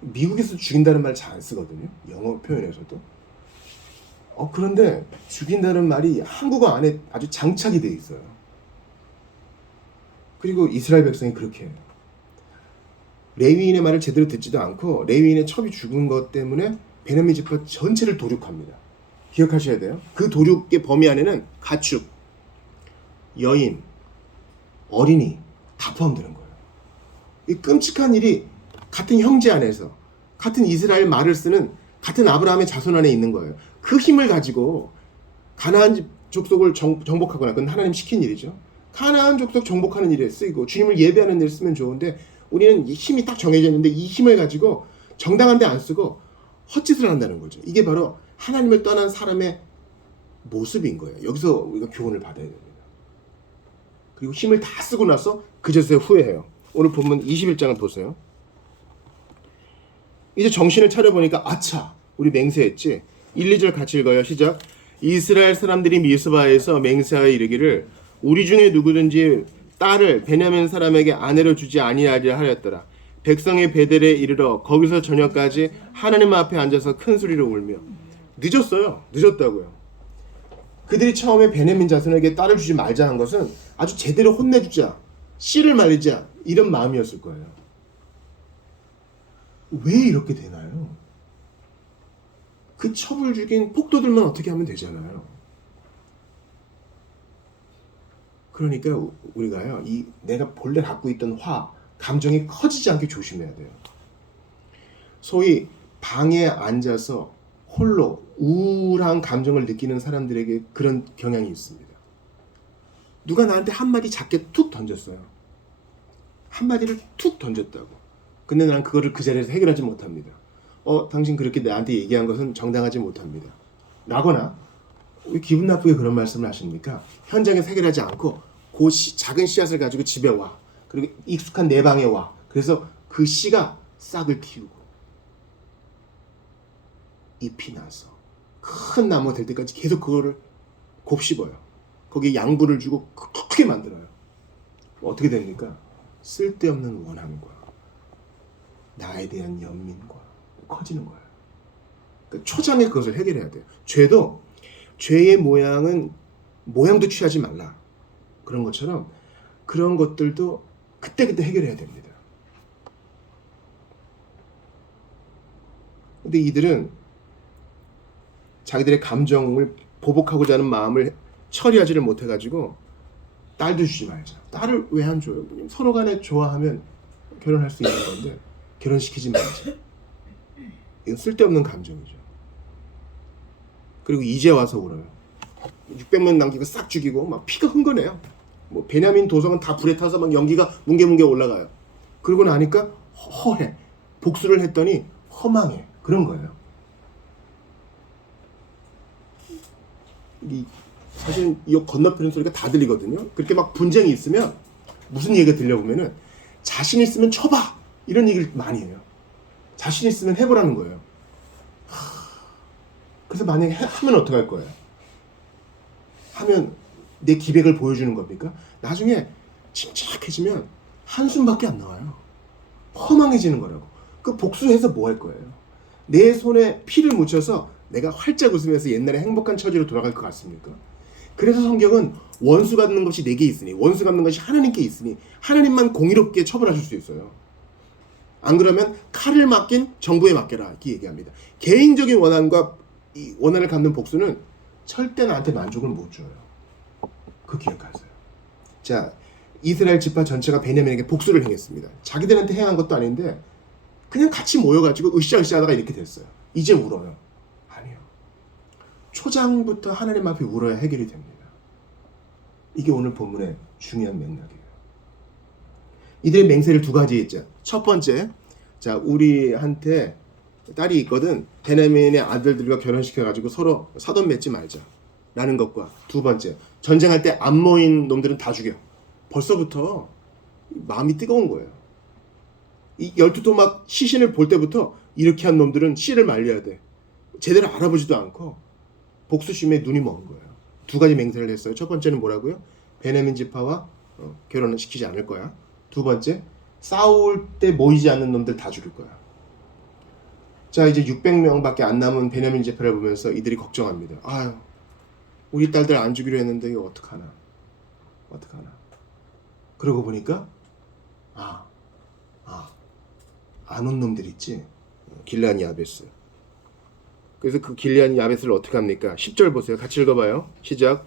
미국에서 죽인다는 말 잘 안 쓰거든요. 영어 표현에서도. 그런데 죽인다는 말이 한국어 안에 아주 장착이 돼 있어요. 그리고 이스라엘 백성이 그렇게 해요. 레위인의 말을 제대로 듣지도 않고 레위인의 첩이 죽은 것 때문에 베냐민 지파 전체를 도륙합니다. 기억하셔야 돼요. 그 도륙의 범위 안에는 가축, 여인, 어린이 다 포함되는 거예요. 이 끔찍한 일이 같은 형제 안에서 같은 이스라엘 말을 쓰는 같은 아브라함의 자손 안에 있는 거예요. 그 힘을 가지고 가나안 족속을 정복하거나 그건 하나님 시킨 일이죠. 가나안 족속 정복하는 일에 쓰이고 주님을 예배하는 일에 쓰면 좋은데 우리는 힘이 딱 정해져 있는데 이 힘을 가지고 정당한 데 안 쓰고 헛짓을 한다는 거죠. 이게 바로 하나님을 떠난 사람의 모습인 거예요. 여기서 우리가 교훈을 받아야 됩니다. 그리고 힘을 다 쓰고 나서 그제서야 후회해요. 오늘 본문 21장을 보세요. 이제 정신을 차려보니까 아차 우리 맹세했지. 1, 2절 같이 읽어요. 시작. 이스라엘 사람들이 미스바에서 맹세하여 이르기를 우리 중에 누구든지 딸을 베냐민 사람에게 아내로 주지 아니하리라 하였더라. 백성의 베델에 이르러 거기서 저녁까지 하나님 앞에 앉아서 큰 소리로 울며 늦었어요. 늦었다고요. 그들이 처음에 베냐민 자손에게 딸을 주지 말자 한 것은 아주 제대로 혼내주자, 씨를 말리자 이런 마음이었을 거예요. 왜 이렇게 되나요? 그 첩을 죽인 폭도들만 어떻게 하면 되잖아요. 그러니까 우리가요, 내가 본래 갖고 있던 감정이 커지지 않게 조심해야 돼요. 소위 방에 앉아서 홀로 우울한 감정을 느끼는 사람들에게 그런 경향이 있습니다. 누가 나한테 한마디 작게 툭 던졌어요. 한마디를 툭 던졌다고. 근데 나는 그거를 그 자리에서 해결하지 못합니다. 당신 그렇게 나한테 얘기한 것은 정당하지 못합니다. 라거나 왜 기분 나쁘게 그런 말씀을 하십니까? 현장에서 해결하지 않고 그 작은 씨앗을 가지고 집에 와. 그리고 익숙한 내 방에 와. 그래서 그 씨가 싹을 틔우고 잎이 나서 큰 나무가 될 때까지 계속 그거를 곱씹어요. 거기에 양분을 주고 크게 만들어요. 어떻게 됩니까? 쓸데없는 원함과 나에 대한 연민과 커지는 거예요. 그러니까 초장에 그것을 해결해야 돼요. 죄도 죄의 모양도 취하지 말라. 그런 것처럼 그런 것들도 그때그때 해결해야 됩니다. 근데 이들은 자기들의 감정을 보복하고자 하는 마음을 처리하지를 못해가지고 딸도 주지 말자. 딸을 왜 안 줘요? 서로 간에 좋아하면 결혼할 수 있는 건데 결혼시키지 말자. 이건 쓸데없는 감정이죠. 그리고 이제 와서 울어요. 600명 남기고 싹 죽이고 막 피가 흥건해요. 뭐 베냐민 도성은 다 불에 타서 막 연기가 뭉게뭉게 올라가요. 그러고 나니까 허해. 복수를 했더니 허망해. 그런 거예요. 사실 이 건너편는 소리가 다 들리거든요. 그렇게 막 분쟁이 있으면 무슨 얘기가 들려보면은 자신 있으면 쳐봐 이런 얘기를 많이 해요. 자신 있으면 해보라는 거예요. 그래서 만약에 하면 어떡할 거예요? 하면 내 기백을 보여주는 겁니까? 나중에 침착해지면 한숨밖에 안 나와요. 허망해지는 거라고. 그 복수해서 뭐 할 거예요? 내 손에 피를 묻혀서 내가 활짝 웃으면서 옛날에 행복한 처지로 돌아갈 것 같습니까? 그래서 성경은 원수 갚는 것이 내게 있으니 원수 갚는 것이 하나님께 있으니 하나님만 공의롭게 처벌하실 수 있어요. 안 그러면 칼을 맡긴 정부에 맡겨라 이렇게 얘기합니다. 개인적인 원한과 이 원한을 갚는 복수는 절대 나한테 만족을 못 줘요. 그거 기억하세요. 자, 이스라엘 지파 전체가 베냐민에게 복수를 행했습니다. 자기들한테 행한 것도 아닌데 그냥 같이 모여가지고 으쌰으쌰 하다가 이렇게 됐어요. 이제 울어요. 아니요. 초장부터 하나님 앞에 울어야 해결이 됩니다. 이게 오늘 본문의 중요한 맥락이에요. 이들의 맹세를 두 가지 있죠. 첫 번째, 자, 우리한테 딸이 있거든. 베냐민의 아들들과 결혼시켜가지고 서로 사돈 맺지 말자 라는 것과, 두 번째, 전쟁할 때 안 모인 놈들은 다 죽여. 벌써부터 마음이 뜨거운 거예요. 이 12토막 시신을 볼 때부터 이렇게 한 놈들은 씨를 말려야 돼. 제대로 알아보지도 않고 복수심에 눈이 먼 거예요. 두 가지 맹세를 했어요. 첫 번째는 뭐라고요? 베냐민 지파와 결혼은 시키지 않을 거야. 두 번째, 싸울 때 모이지 않는 놈들 다 죽일 거야. 자, 이제 600명밖에 안 남은 베냐민 지파를 보면서 이들이 걱정합니다. 아유, 우리 딸들 안 죽이려 했는데 이거 어떡하나. 그러고 보니까 안 온 놈들 있지. 길르앗 야베스. 그래서 그 길르앗 야베스를 어떻게 합니까? 10절 보세요. 같이 읽어봐요. 시작.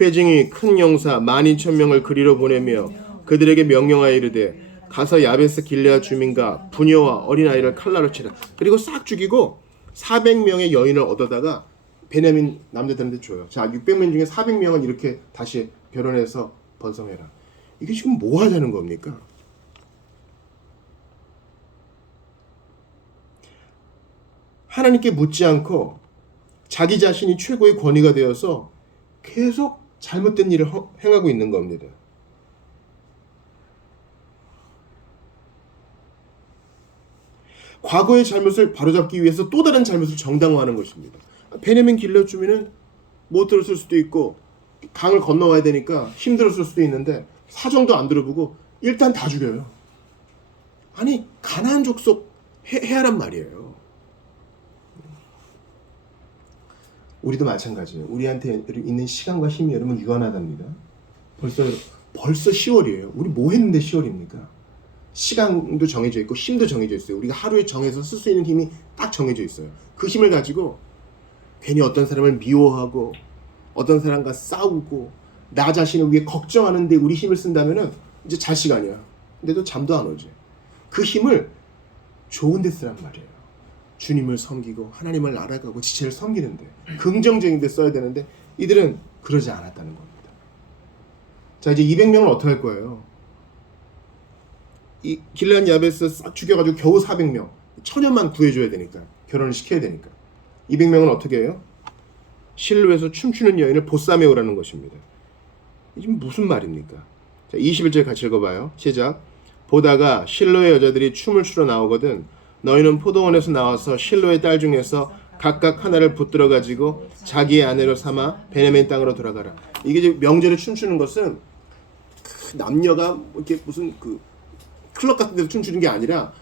회중이 큰 용사 12,000명을 그리로 보내며 그들에게 명령하여 이르되 가서 야베스 길르앗 주민과 부녀와 어린아이를 칼날로 치라. 그리고 싹 죽이고 400명의 여인을 얻어다가 베냐민 남자들한테 줘요. 자, 600명 중에 400명은 이렇게 다시 결혼해서 번성해라. 이게 지금 뭐 하자는 겁니까? 하나님께 묻지 않고 자기 자신이 최고의 권위가 되어서 계속 잘못된 일을 행하고 있는 겁니다. 과거의 잘못을 바로잡기 위해서 또 다른 잘못을 정당화하는 것입니다. 베냐민 길르앗 주민은 못 들었을 수도 있고 강을 건너와야 되니까 힘들었을 수도 있는데 사정도 안 들어보고 일단 다 죽여요. 아니, 가나안 족속 해야란 말이에요. 우리도 마찬가지예요. 우리한테 있는 시간과 힘이 여러분 유한하답니다. 벌써 10월이에요. 우리 뭐 했는데 10월입니까? 시간도 정해져 있고 힘도 정해져 있어요. 우리가 하루에 정해서 쓸 수 있는 힘이 딱 정해져 있어요. 그 힘을 가지고 괜히 어떤 사람을 미워하고 어떤 사람과 싸우고 나 자신을 위해 걱정하는데 우리 힘을 쓴다면은 이제 잘 시간이야. 근데도 잠도 안 오지. 그 힘을 좋은 데 쓰란 말이에요. 주님을 섬기고 하나님을 알아가고 지체를 섬기는데, 긍정적인 데 써야 되는데 이들은 그러지 않았다는 겁니다. 자, 이제 200명을 어떻게 할 거예요? 이 길르앗 야베스 싹 죽여가지고 겨우 400명, 1000년만 구해줘야 되니까, 결혼을 시켜야 되니까 200명은 어떻게 해요? 실로에서 춤추는 여인을 보쌈해 오라는 것입니다. 이게 무슨 말입니까? 자, 21절 같이 읽어봐요. 시작. 보다가 실로의 여자들이 춤을 추러 나오거든 너희는 포도원에서 나와서 실로의 딸 중에서 각각 하나를 붙들어 가지고 자기의 아내로 삼아 베냐민 땅으로 돌아가라. 이게 이제 명절에 춤추는 것은 남녀가 이렇게 무슨 그 클럽 같은 데서 춤추는 게 아니라,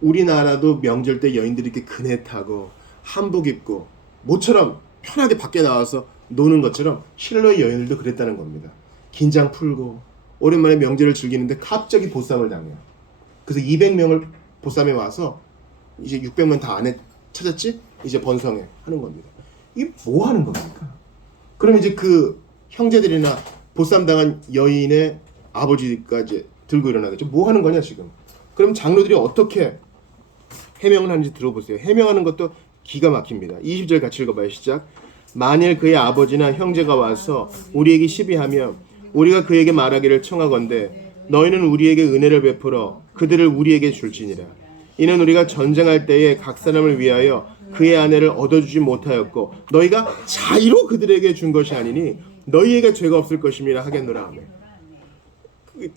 우리나라도 명절 때 여인들이 이렇게 그네 타고 한복 입고 모처럼 편하게 밖에 나와서 노는 것처럼 실로의 여인들도 그랬다는 겁니다. 긴장 풀고 오랜만에 명절을 즐기는데 갑자기 보쌈을 당해요. 그래서 200명을 보쌈에 와서 이제 600명 다 안에 찾았지? 이제 번성해 하는 겁니다. 이게 뭐 하는 겁니까? 그럼 이제 그 형제들이나 보쌈 당한 여인의 아버지까지 들고 일어나겠죠. 뭐 하는 거냐 지금. 그럼 장로들이 어떻게 해명을 하는지 들어보세요. 해명하는 것도 기가 막힙니다. 20절 같이 읽어봐요. 시작. 만일 그의 아버지나 형제가 와서 우리에게 시비하며 우리가 그에게 말하기를 청하건대 너희는 우리에게 은혜를 베풀어 그들을 우리에게 줄지니라. 이는 우리가 전쟁할 때에 각 사람을 위하여 그의 아내를 얻어주지 못하였고 너희가 자의로 그들에게 준 것이 아니니 너희에게 죄가 없을 것임이라 하겠노라. 하며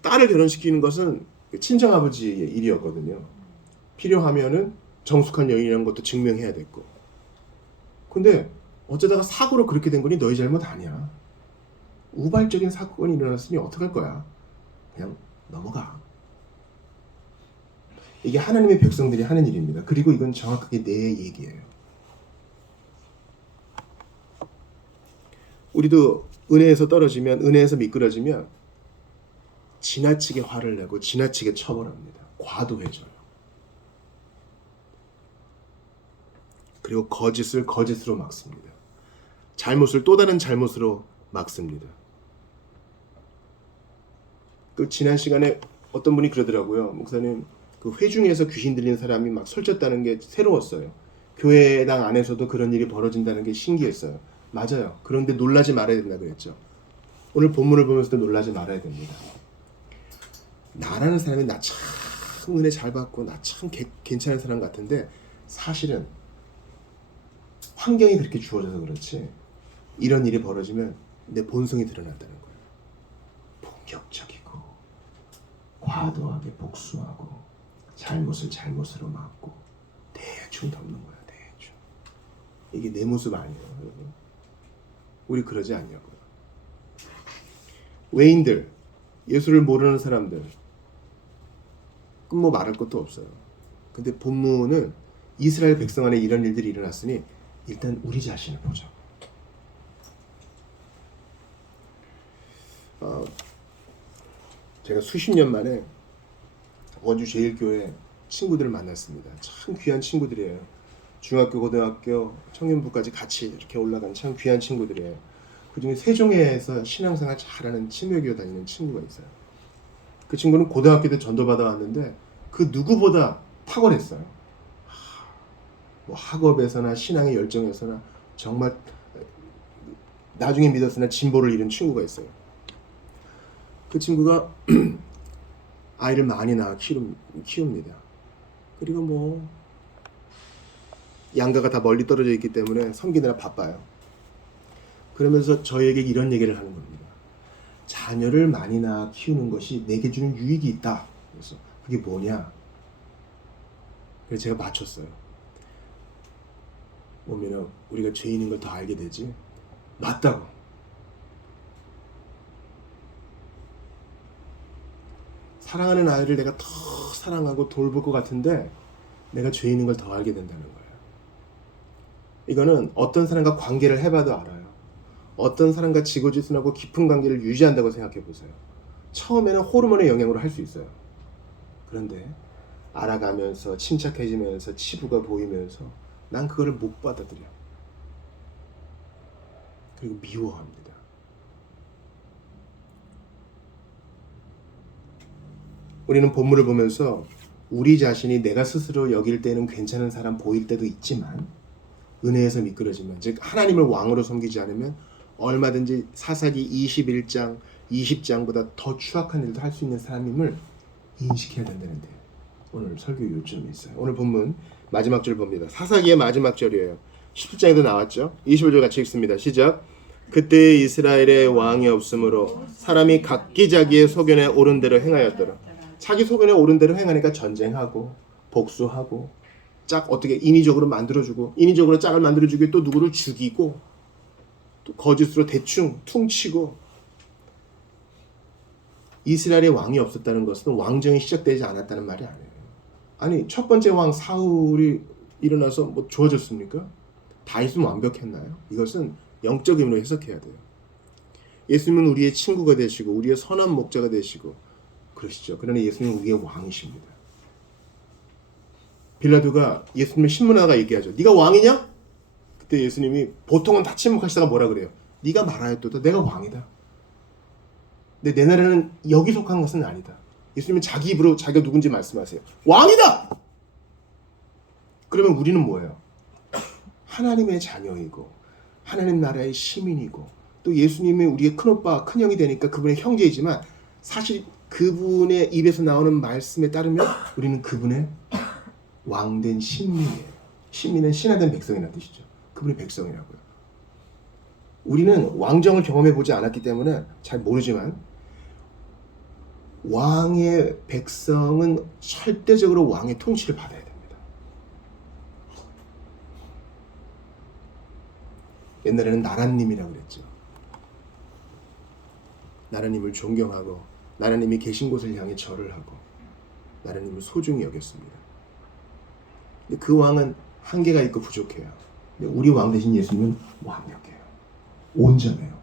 딸을 결혼시키는 것은 친정아버지의 일이었거든요. 필요하면은 정숙한 여인이라는 것도 증명해야 됐고. 근데 어쩌다가 사고로 그렇게 된 거니 너희 잘못 아니야. 우발적인 사건이 일어났으니 어떡할 거야. 그냥 넘어가. 이게 하나님의 백성들이 하는 일입니다. 그리고 이건 정확하게 내 얘기예요. 우리도 은혜에서 떨어지면, 은혜에서 미끄러지면 지나치게 화를 내고 지나치게 처벌합니다. 과도해져요. 그리고 거짓을 거짓으로 막습니다. 잘못을 또 다른 잘못으로 막습니다. 그 지난 시간에 어떤 분이 그러더라고요. 목사님, 그 회중에서 귀신 들리는 사람이 막 설쳤다는 게 새로웠어요. 교회당 안에서도 그런 일이 벌어진다는 게 신기했어요. 맞아요. 그런데 놀라지 말아야 된다 그랬죠. 오늘 본문을 보면서도 놀라지 말아야 됩니다. 나라는 사람이 나 참 은혜 잘 받고 나 참 괜찮은 사람 같은데 사실은 환경이 그렇게 주어져서 그렇지 이런 일이 벌어지면 내 본성이 드러난다는 거예요. 폭력적이고 과도하게 복수하고 잘못을 잘못으로 막고 대충 덮는 거야. 대충. 이게 내 모습 아니에요, 여러분. 우리 그러지 않냐고요. 외인들, 예수를 모르는 사람들 뭐 말할 것도 없어요. 근데 본문은 이스라엘 백성 안에 이런 일들이 일어났으니 일단 우리 자신을 보자. 제가 수십 년 만에 원주 제일교회 친구들을 만났습니다. 참 귀한 친구들이에요. 중학교, 고등학교, 청년부까지 같이 이렇게 올라간 참 귀한 친구들이에요. 그중에 세종에서 신앙생활 잘하는 침례교회 다니는 친구가 있어요. 그 친구는 고등학교 때 전도받아 왔는데 그 누구보다 탁월했어요. 뭐 학업에서나 신앙의 열정에서나 정말 나중에 믿었으나 진보를 이룬 친구가 있어요. 그 친구가 아이를 많이 낳아 키웁니다. 그리고 뭐 양가가 다 멀리 떨어져 있기 때문에 섬기느라 바빠요. 그러면서 저에게 이런 얘기를 하는 겁니다. 자녀를 많이 낳아 키우는 것이 내게 주는 유익이 있다. 그래서 그게 뭐냐? 그래서 제가 맞췄어요. 오면 우리가 죄인인 걸 더 알게 되지. 맞다고. 사랑하는 아이를 내가 더 사랑하고 돌볼 것 같은데 내가 죄인인 걸 더 알게 된다는 거예요. 이거는 어떤 사람과 관계를 해봐도 알아요. 어떤 사람과 지고지순하고 깊은 관계를 유지한다고 생각해 보세요. 처음에는 호르몬의 영향으로 할 수 있어요. 그런데 알아가면서 침착해지면서 치부가 보이면서 난 그거를 못 받아들여. 그리고 미워합니다. 우리는 본문을 보면서 우리 자신이 내가 스스로 여길 때는 괜찮은 사람 보일 때도 있지만 은혜에서 미끄러지면, 즉 하나님을 왕으로 섬기지 않으면 얼마든지 사사기 21장, 20장보다 더 추악한 일도 할 수 있는 사람임을 인식해야 된다는데 오늘 설교 요점이 있어요. 오늘 본문 마지막 절 봅니다. 사사기의 마지막 절이에요. 17장에도 나왔죠. 25절 같이 읽습니다. 시작. 그때 이스라엘에 왕이 없으므로 사람이 각기 자기의 소견에 옳은 대로 행하였더라. 자기 소견에 옳은 대로 행하니까 전쟁하고 복수하고 짝 어떻게 인위적으로 만들어주고 인위적으로 짝을 만들어주고 또 누구를 죽이고 또 거짓으로 대충 퉁치고. 이스라엘에 왕이 없었다는 것은 왕정이 시작되지 않았다는 말이 아니에요. 아니 첫 번째 왕 사울이 일어나서 뭐 좋아졌습니까? 다윗은 완벽했나요? 이것은 영적 의미로 해석해야 돼요. 예수님은 우리의 친구가 되시고 우리의 선한 목자가 되시고 그러시죠. 그러나 예수님은 우리의 왕이십니다. 빌라도가 예수님을 신문하다가 얘기하죠. 네가 왕이냐? 그때 예수님이 보통은 다 침묵하시다가 뭐라 그래요? 네가 말하였도다. 내가 왕이다. 근데 내 나라는 여기 속한 것은 아니다. 예수님은 자기 입으로 자기가 누군지 말씀하세요. 왕이다! 그러면 우리는 뭐예요? 하나님의 자녀이고 하나님 나라의 시민이고 또 예수님이 우리의 큰오빠 큰형이 되니까 그분의 형제이지만 사실 그분의 입에서 나오는 말씀에 따르면 우리는 그분의 왕된 신민이에요. 신민은 신하된 백성이라는 뜻이죠. 그분의 백성이라고요. 우리는 왕정을 경험해보지 않았기 때문에 잘 모르지만 왕의 백성은 절대적으로 왕의 통치를 받아야 됩니다. 옛날에는 나라님이라고 그랬죠. 나라님을 존경하고 나라님이 계신 곳을 향해 절을 하고 나라님을 소중히 여겼습니다. 근데 그 왕은 한계가 있고 부족해요. 근데 우리 왕 대신 예수님은 완벽해요. 온전해요.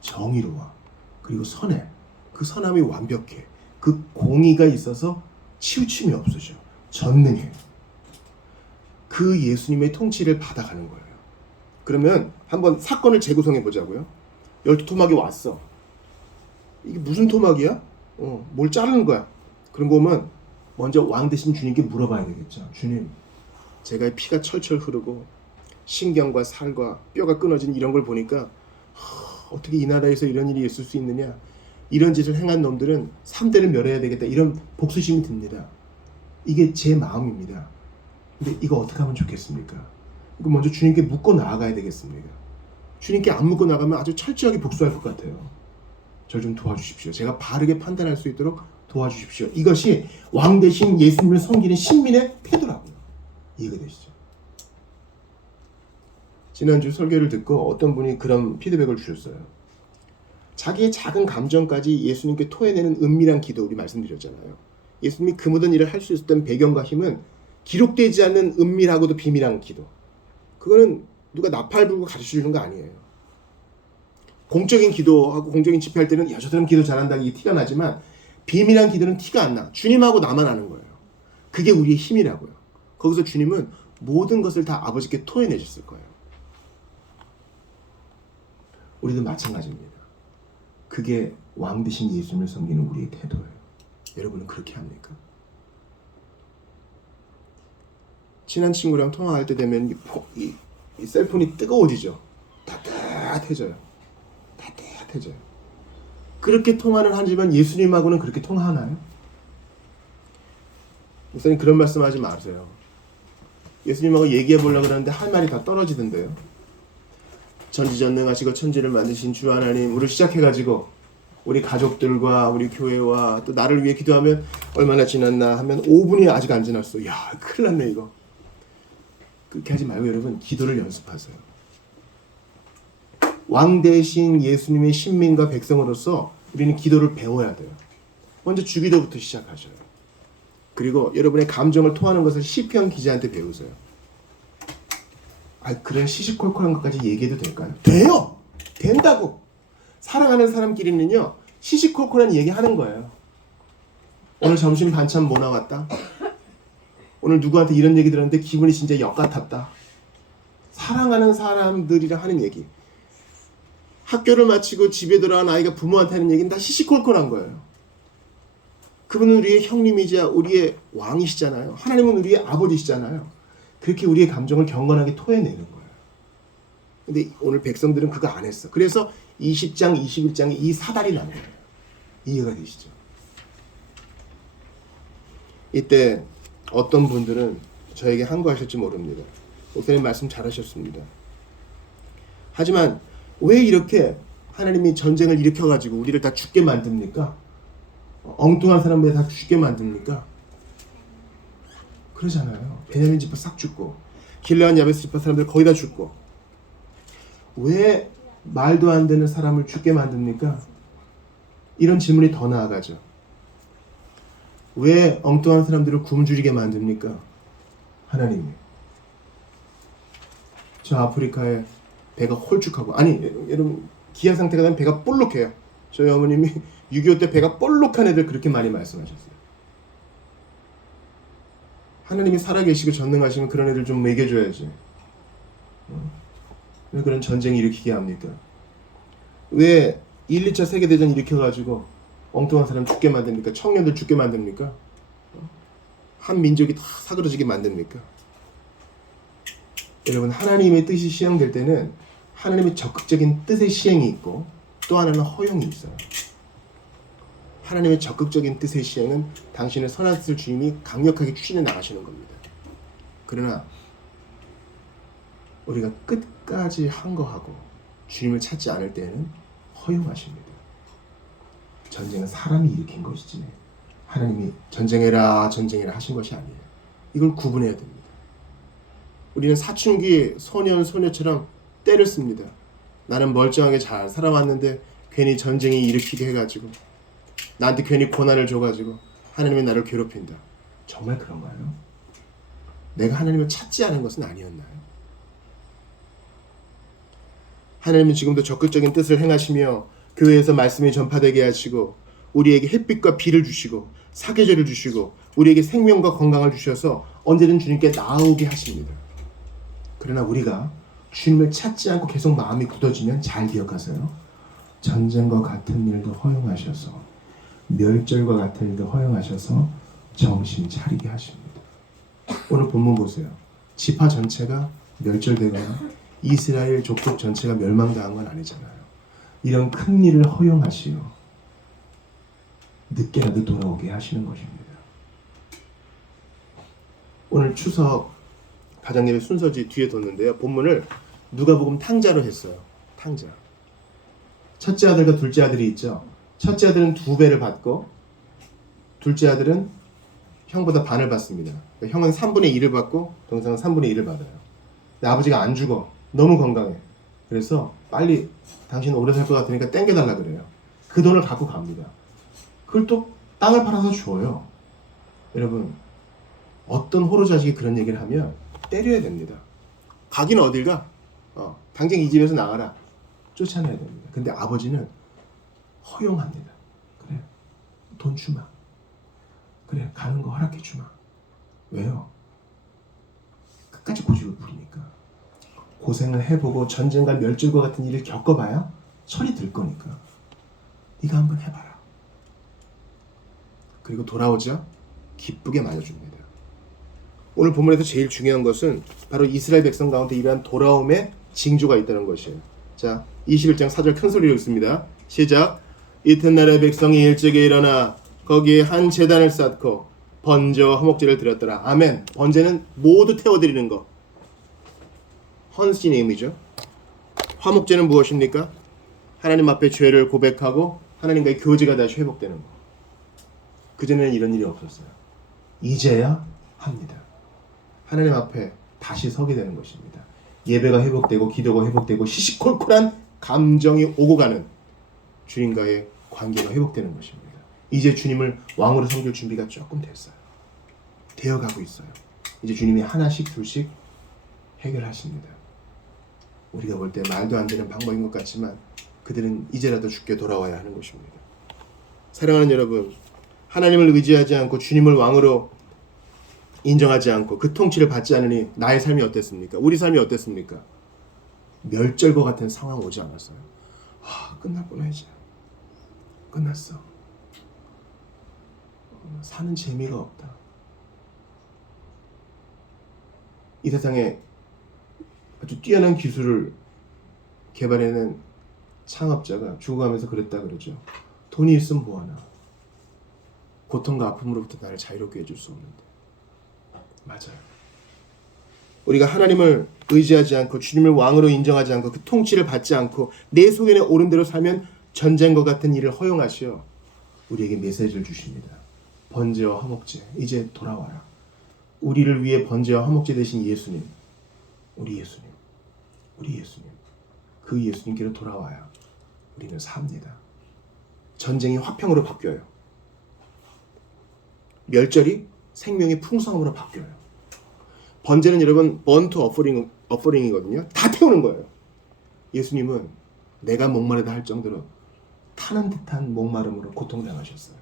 정의로워. 그리고 선해. 그 선함이 완벽해. 그 공의가 있어서 치우침이 없으셔. 전능해. 그 예수님의 통치를 받아가는 거예요. 그러면 한번 사건을 재구성해 보자고요. 12토막이 왔어. 이게 무슨 토막이야? 뭘 자르는 거야. 그런 거 보면 먼저 왕 대신 주님께 물어봐야 되겠죠. 주님, 제가 피가 철철 흐르고 신경과 살과 뼈가 끊어진 이런 걸 보니까 어떻게 이 나라에서 이런 일이 있을 수 있느냐, 이런 짓을 행한 놈들은 3대를 멸해야 되겠다, 이런 복수심이 듭니다. 이게 제 마음입니다. 근데 이거 어떻게 하면 좋겠습니까? 이거 먼저 주님께 묻고 나아가야 되겠습니까? 주님께 안 묻고 나가면 아주 철저하게 복수할 것 같아요. 저 좀 도와주십시오. 제가 바르게 판단할 수 있도록 도와주십시오. 이것이 왕 대신 예수님을 섬기는 신민의 태도라고요. 이해가 되시죠? 지난주 설교를 듣고 어떤 분이 그런 피드백을 주셨어요. 자기의 작은 감정까지 예수님께 토해내는 은밀한 기도, 우리 말씀드렸잖아요. 예수님이 그 모든 일을 할 수 있었던 배경과 힘은 기록되지 않는 은밀하고도 비밀한 기도. 그거는 누가 나팔 불고 가르쳐주는 거 아니에요. 공적인 기도하고 공적인 집회할 때는 야, 저 사람 기도 잘한다, 이게 티가 나지만 비밀한 기도는 티가 안 나. 주님하고 나만 아는 거예요. 그게 우리의 힘이라고요. 거기서 주님은 모든 것을 다 아버지께 토해내셨을 거예요. 우리도 마찬가지입니다. 그게 왕 대신 예수님을 섬기는 우리의 태도예요. 여러분은 그렇게 합니까? 친한 친구랑 통화할 때 되면 이 셀폰이 뜨거워지죠. 따뜻해져요. 따뜻해져요. 그렇게 통화를 하지만 예수님하고는 그렇게 통화하나요? 목사님 그런 말씀하지 마세요. 예수님하고 얘기해 보려고 그러는데 할 말이 다 떨어지던데요. 전지전능하시고 천지를 만드신 주 하나님으로 시작해가지고 우리 가족들과 우리 교회와 또 나를 위해 기도하면 얼마나 지났나 하면 5분이 아직 안 지났어. 야, 큰일 났네 이거. 그렇게 하지 말고 여러분, 기도를 연습하세요. 왕 대신 예수님의 신민과 백성으로서 우리는 기도를 배워야 돼요. 먼저 주기도부터 시작하셔요. 그리고 여러분의 감정을 토하는 것을 시편 기자한테 배우세요. 그런 시시콜콜한 것까지 얘기해도 될까요? 돼요! 된다고! 사랑하는 사람끼리는요, 시시콜콜한 얘기 하는 거예요. 오늘 점심 반찬 뭐 나왔다? 오늘 누구한테 이런 얘기 들었는데 기분이 진짜 역 같았다. 사랑하는 사람들이랑 하는 얘기. 학교를 마치고 집에 돌아온 아이가 부모한테 하는 얘기는 다 시시콜콜한 거예요. 그분은 우리의 형님이자 우리의 왕이시잖아요. 하나님은 우리의 아버지시잖아요. 그렇게 우리의 감정을 경건하게 토해내는 거예요. 근데 오늘 백성들은 그거 안 했어. 그래서 20장, 21장에 이 사달이 난 거예요. 이해가 되시죠? 이때 어떤 분들은 저에게 항거하실지 모릅니다. 목사님 말씀 잘하셨습니다. 하지만 왜 이렇게 하나님이 전쟁을 일으켜가지고 우리를 다 죽게 만듭니까? 엉뚱한 사람들 다 죽게 만듭니까? 그러잖아요. 베냐민 지파 싹 죽고 길르앗 야베스 지파 사람들 거의 다 죽고. 왜 말도 안 되는 사람을 죽게 만듭니까? 이런 질문이 더 나아가죠. 왜 엉뚱한 사람들을 굶주리게 만듭니까? 하나님이. 저 아프리카에 배가 홀쭉하고, 아니 여러분 기아 상태가 되면 배가 볼록해요. 저희 어머님이 6.25 때 배가 볼록한 애들 그렇게 많이 말씀하셨어요. 하나님이 살아계시고 전능하시면 그런 애들 좀 먹여줘야지. 왜 그런 전쟁 일으키게 합니까? 왜 1, 2차 세계대전 일으켜가지고 엉뚱한 사람 죽게 만듭니까? 청년들 죽게 만듭니까? 한 민족이 다 사그러지게 만듭니까? 여러분, 하나님의 뜻이 시행될 때는 하나님의 적극적인 뜻의 시행이 있고 또 하나는 허용이 있어요. 하나님의 적극적인 뜻의 시행은 당신의 선한 뜻을 주님이 강력하게 추진해 나가시는 겁니다. 그러나 우리가 끝까지 항거하고 주님을 찾지 않을 때는 허용하십니다. 전쟁은 사람이 일으킨 것이지 하나님이 전쟁해라 하신 것이 아니에요. 이걸 구분해야 됩니다. 우리는 사춘기 소년 소녀처럼 때를 씁니다. 나는 멀쩡하게 잘 살아왔는데 괜히 전쟁이 일으키게 해가지고 나한테 괜히 고난을 줘가지고 하나님이 나를 괴롭힌다. 정말 그런가요? 내가 하나님을 찾지 않은 것은 아니었나요? 하나님은 지금도 적극적인 뜻을 행하시며 교회에서 말씀이 전파되게 하시고 우리에게 햇빛과 비를 주시고 사계절을 주시고 우리에게 생명과 건강을 주셔서 언제든 주님께 나아오게 하십니다. 그러나 우리가 주님을 찾지 않고 계속 마음이 굳어지면 잘 기억하세요. 전쟁과 같은 일도 허용하셔서 멸절과 같은 일도 허용하셔서 정신 차리게 하십니다. 오늘 본문 보세요. 지파 전체가 멸절되거나 이스라엘 족속 전체가 멸망당한 건 아니잖아요. 이런 큰 일을 허용하시어 늦게라도 돌아오게 하시는 것입니다. 오늘 추석 가정예배 순서지 뒤에 뒀는데요. 본문을 누가복음 탕자로 했어요. 탕자. 첫째 아들과 둘째 아들이 있죠. 첫째 아들은 2배를 받고 둘째 아들은 형보다 반을 받습니다. 그러니까 형은 3분의 1을 받고 동생은 3분의 1을 받아요. 근데 아버지가 안 죽어. 너무 건강해. 그래서 빨리 당신 오래 살 것 같으니까 땡겨달라 그래요. 그 돈을 갖고 갑니다. 그걸 또 땅을 팔아서 줘요. 여러분, 어떤 호로 자식이 그런 얘기를 하면 때려야 됩니다. 가긴 어딜 가? 당장 이 집에서 나가라. 쫓아내야 됩니다. 근데 아버지는 허용합니다. 그래, 돈 주마. 그래, 가는 거 허락해 주마. 왜요? 끝까지 고집을 부리니까. 고생을 해보고 전쟁과 멸절과 같은 일을 겪어봐야 철이 들 거니까. 네가 한번 해봐라. 그리고 돌아오자 기쁘게 맞아줍니다. 오늘 본문에서 제일 중요한 것은 바로 이스라엘 백성 가운데 이러한 돌아옴의 징조가 있다는 것이에요. 자, 21장 4절 큰 소리로 읽습니다. 시작. 이튿날에 백성이 일찍이 일어나 거기에 한 제단을 쌓고 번제와 화목제를 드렸더라. 아멘. 번제는 모두 태워드리는 것. 헌신의 의미죠. 화목제는 무엇입니까? 하나님 앞에 죄를 고백하고 하나님과의 교제가 다시 회복되는 것. 그전에는 이런 일이 없었어요. 이제야 합니다. 하나님 앞에 다시 서게 되는 것입니다. 예배가 회복되고 기도가 회복되고 시시콜콜한 감정이 오고 가는 주님과의 관계가 회복되는 것입니다. 이제 주님을 왕으로 섬길 준비가 조금 됐어요. 되어가고 있어요. 이제 주님이 하나씩 둘씩 해결하십니다. 우리가 볼 때 말도 안 되는 방법인 것 같지만 그들은 이제라도 주께 돌아와야 하는 것입니다. 사랑하는 여러분, 하나님을 의지하지 않고 주님을 왕으로 인정하지 않고 그 통치를 받지 않으니 나의 삶이 어땠습니까? 우리 삶이 어땠습니까? 멸절과 같은 상황 오지 않았어요. 끝났구나 이제. 끝났어. 사는 재미가 없다. 이 세상에 아주 뛰어난 기술을 개발해낸 창업자가 죽어가면서 그랬다 그러죠. 돈이 있으면 뭐하나. 고통과 아픔으로부터 나를 자유롭게 해줄 수 없는데. 맞아요. 우리가 하나님을 의지하지 않고 주님을 왕으로 인정하지 않고 그 통치를 받지 않고 내 소견에 옳은 대로 살면 전쟁과 같은 일을 허용하시어 우리에게 메시지를 주십니다. 번제와 화목제, 이제 돌아와라. 우리를 위해 번제와 화목제 되신 예수님, 우리 예수님, 그 예수님께로 돌아와야 우리는 삽니다. 전쟁이 화평으로 바뀌어요. 멸절이 생명의 풍성함으로 바뀌어요. 번제는 여러분 번트 어퍼링이거든요. 다 태우는 거예요. 예수님은 내가 목마르다 할 정도로 타는 듯한 목마름으로 고통당하셨어요.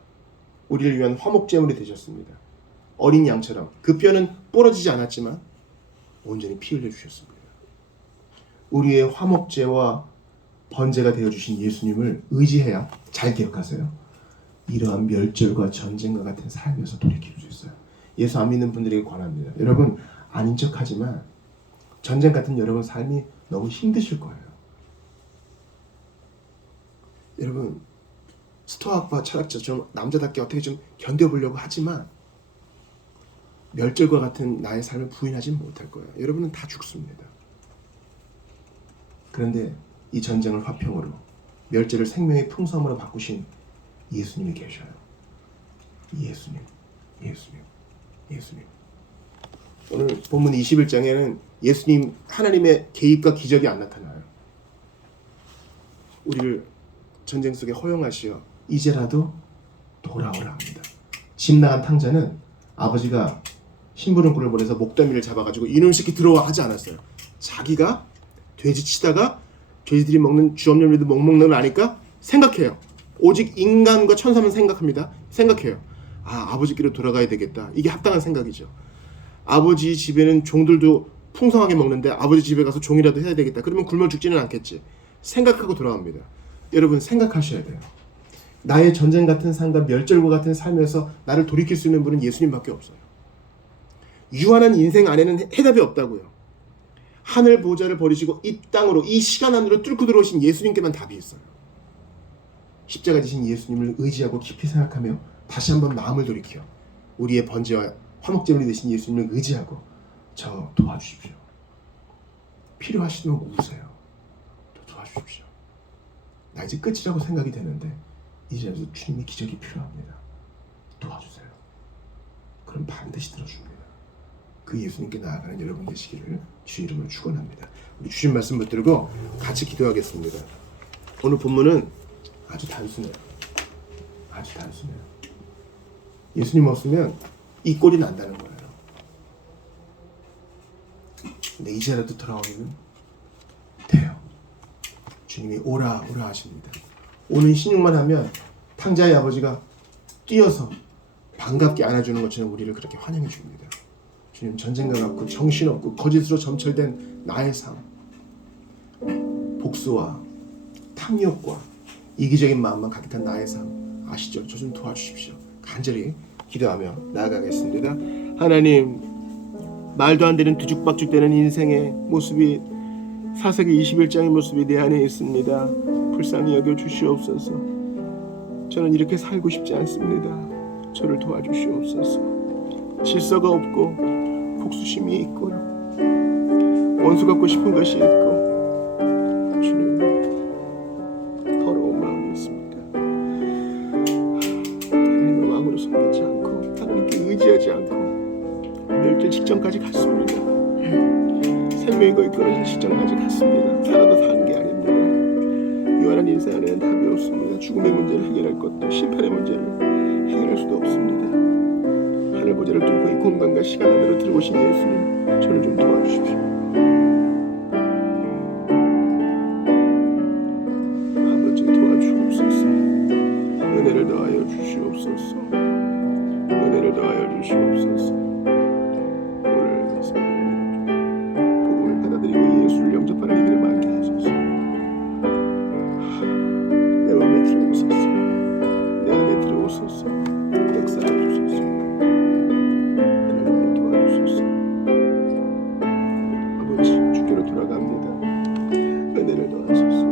우리를 위한 화목제물이 되셨습니다. 어린 양처럼 그 뼈는 부러지지 않았지만 온전히 피 흘려 주셨습니다. 우리의 화목제와 번제가 되어주신 예수님을 의지해야, 잘 기억하세요, 이러한 멸절과 전쟁과 같은 삶에서 돌이킬 수 있어요. 예수 안 믿는 분들에게 권합니다. 여러분, 아닌 척하지만 전쟁 같은 여러분 삶이 너무 힘드실 거예요. 여러분, 스토아과 철학자처럼 남자답게 어떻게 좀 견뎌보려고 하지만 멸절과 같은 나의 삶을 부인하지 못할 거예요. 여러분은 다 죽습니다. 그런데 이 전쟁을 화평으로, 멸절을 생명의 풍성함으로 바꾸신 예수님이 계셔요. 예수님. 오늘 본문 21장에는 예수님, 하나님의 개입과 기적이 안 나타나요. 우리를 전쟁 속에 허용하시어 이제라도 돌아오라 합니다. 집 나간 탕자는 아버지가 심부름꾼을 보내서 목더미를 잡아가지고 이놈 새끼 들어와 하지 않았어요. 자기가 돼지 치다가 돼지들이 먹는 주엄열매도 못 먹는 걸 아니까 생각해요. 오직 인간과 천사만 생각해요. 아버지께로 돌아가야 되겠다. 이게 합당한 생각이죠. 아버지 집에는 종들도 풍성하게 먹는데 아버지 집에 가서 종이라도 해야 되겠다. 그러면 굶어 죽지는 않겠지. 생각하고 돌아옵니다. 여러분, 생각하셔야 돼요. 나의 전쟁 같은 삶과 멸절과 같은 삶에서 나를 돌이킬 수 있는 분은 예수님밖에 없어요. 유한한 인생 안에는 해답이 없다고요. 하늘 보좌를 버리시고 이 땅으로, 이 시간 안으로 뚫고 들어오신 예수님께만 답이 있어요. 십자가 지신 예수님을 의지하고 깊이 생각하며 다시 한번 마음을 돌이켜 우리의 번제와 화목제물이 되신 예수님을 의지하고 저 도와주십시오. 필요하시면 우세요. 저 도와주십시오. 나 이제 끝이라고 생각이 되는데 이제라도 주님의 기적이 필요합니다. 도와주세요. 그럼 반드시 들어줍니다. 그 예수님께 나아가는 여러분 되시기를 주의 이름으로 축원합니다. 우리 주신 말씀 붙들고 같이 기도하겠습니다. 오늘 본문은 아주 단순해요. 아주 단순해요. 예수님 없으면 이 꼴이 난다는 거예요. 근데 이제라도 돌아오면 돼요. 주님이 오라 오라 하십니다. 오는 신용만 하면 탕자의 아버지가 뛰어서 반갑게 안아주는 것처럼 우리를 그렇게 환영해 줍니다. 주님, 전쟁과 같고 정신없고 거짓으로 점철된 나의 삶, 복수와 탐욕과 이기적인 마음만 가득한 나의 삶 아시죠? 저 좀 도와주십시오. 간절히 기도하며 나아가겠습니다. 하나님, 말도 안 되는 뒤죽박죽되는 인생의 모습이 사사기 21장의 모습이 내 안에 있습니다. 불쌍히 여겨 주시옵소서. 저는 이렇게 살고 싶지 않습니다. 저를 도와주시옵소서. 질서가 없고 복수심이 있고요, 원수 갖고 싶은 것이 있고 주님, 더러운 마음이 있습니다. 하나님의 왕으로 섬기지 않고 하나님께 의지하지 않고 멸절 직전까지 갔습니다. 생명이 거의 끊어질 직전까지 갔습니다. 살아도 사는 게 아닙니다. 유한한 인생 안에는 답이 없습니다. 죽음의 문제를 해결할 것도 심판의 문제를 해결할 수도 없습니다. 하늘 보좌를 뚫고 이 공간과 시간 안으로 들어오신 예수님, 저를 좀 도와주십시오. 아버지, 도와주옵소서. 은혜를 더하여 주시옵소서. 은혜를 더하여 주시옵소서. 오늘 복음을 받아들이고 예수를 영접하는 이들을 많게 하소서. 내 마음에 들어오소서. 내 안에 들어오소서. 역사해 주소서. 하나님의 도와주소서. 아버지, 주께로 돌아갑니다. 은혜를 더하소서.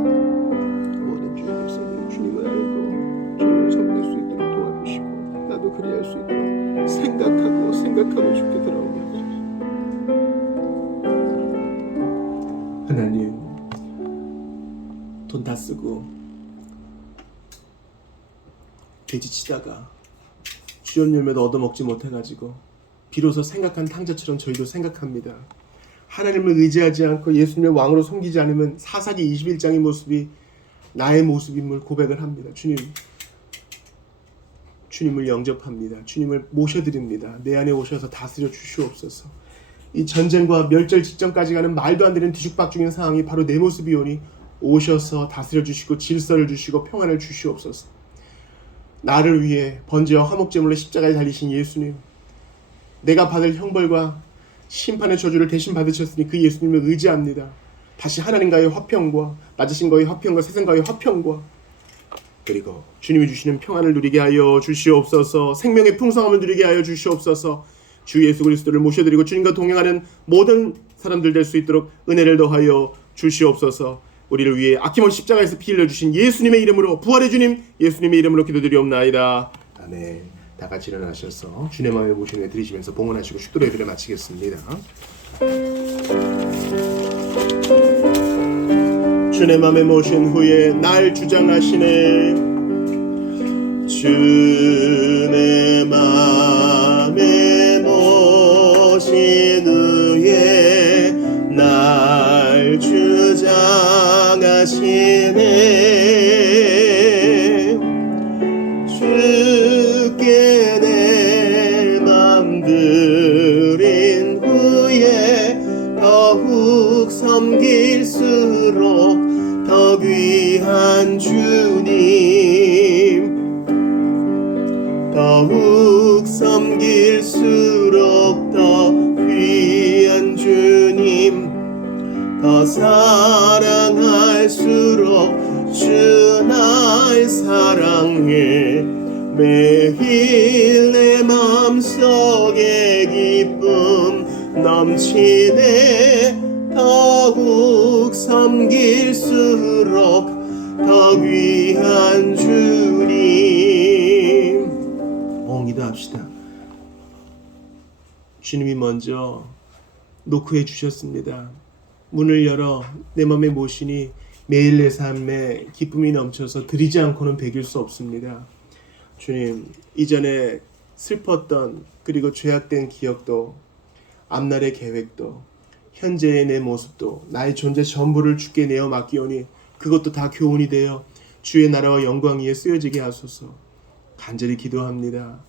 모든 주의 백성들이 주님을 알고 주님을 섬길 수 있도록 도와주시고, 나도 그리할 수 있도록 생각하고 주께 들어오게 하소서. 하나님, 돈 다 쓰고 돼지치다가 주연 열매도 얻어먹지 못해가지고 비로소 생각한 탕자처럼 저희도 생각합니다. 하나님을 의지하지 않고 예수님의 왕으로 섬기지 않으면 사사기 21장의 모습이 나의 모습임을 고백을 합니다. 주님을 영접합니다. 주님을 모셔드립니다. 내 안에 오셔서 다스려 주시옵소서. 이 전쟁과 멸절 직전까지 가는 말도 안 되는 뒤죽박죽인 상황이 바로 내 모습이오니 오셔서 다스려 주시고 질서를 주시고 평안을 주시옵소서. 나를 위해 번제와 화목제물로 십자가에 달리신 예수님, 내가 받을 형벌과 심판의 저주를 대신 받으셨으니 그 예수님을 의지합니다. 다시 하나님과의 화평과 나 자신과의 화평과 세상과의 화평과 그리고 주님이 주시는 평안을 누리게 하여 주시옵소서. 생명의 풍성함을 누리게 하여 주시옵소서. 주 예수 그리스도를 모셔드리고 주님과 동행하는 모든 사람들 될 수 있도록 은혜를 더하여 주시옵소서. 우리를 위해 아낌없이 십자가에서 피 흘려주신 예수님의 이름으로, 부활의 주님 예수님의 이름으로 기도드리옵나이다. 아멘. 다 같이 일어나셔서 주님의 마음에 모신 애 드리시면서 봉헌하시고 축도로 예배를 마치겠습니다. 주의 맘에 모신 후에 날 주장하시네. 주의 맘에 모신 후에 날 주장하시네. 주께 내 맘 드린 후에 더욱 섬길수록 더 귀한 주님, 더욱 섬길수록 더 귀한 주님, 더 사랑할수록 주 날 사랑해. 매일 내 마음속에 기쁨 넘치네. 더욱 섬길수록 더 귀한 주 기도합시다. 주님이 먼저 노크해 주셨습니다. 문을 열어 내 맘에 모시니 매일 내 삶에 기쁨이 넘쳐서 드리지 않고는 배길 수 없습니다. 주님, 이전에 슬펐던 그리고 죄악된 기억도, 앞날의 계획도, 현재의 내 모습도, 나의 존재 전부를 주께 내어 맡기오니 그것도 다 교훈이 되어 주의 나라와 영광 위에 쓰여지게 하소서. 간절히 기도합니다.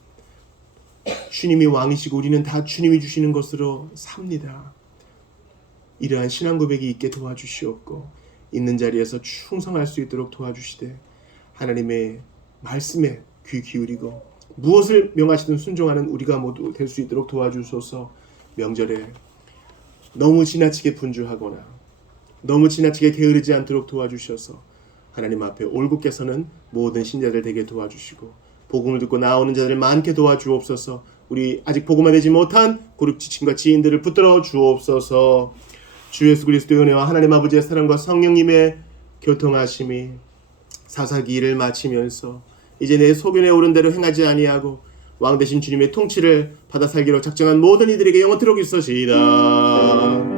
주님이 왕이시고 우리는 다 주님이 주시는 것으로 삽니다. 이러한 신앙 고백이 있게 도와주시옵고 있는 자리에서 충성할 수 있도록 도와주시되 하나님의 말씀에 귀 기울이고 무엇을 명하시든 순종하는 우리가 모두 될 수 있도록 도와주소서. 명절에 너무 지나치게 분주하거나 너무 지나치게 게으르지 않도록 도와주셔서 하나님 앞에 올곧게 서는 모든 신자들 되게 도와주시고 복음을 듣고 나오는 자들을 많게 도와주옵소서. 우리 아직 복음화 되지 못한 고륙 지친과 지인들을 붙들어 주옵소서. 주 예수 그리스도의 은혜와 하나님 아버지의 사랑과 성령님의 교통하심이 사사기 일을 마치면서 이제 내 소견에 오른 대로 행하지 아니하고 왕 되신 주님의 통치를 받아 살기로 작정한 모든 이들에게 영원토록 있으시이다.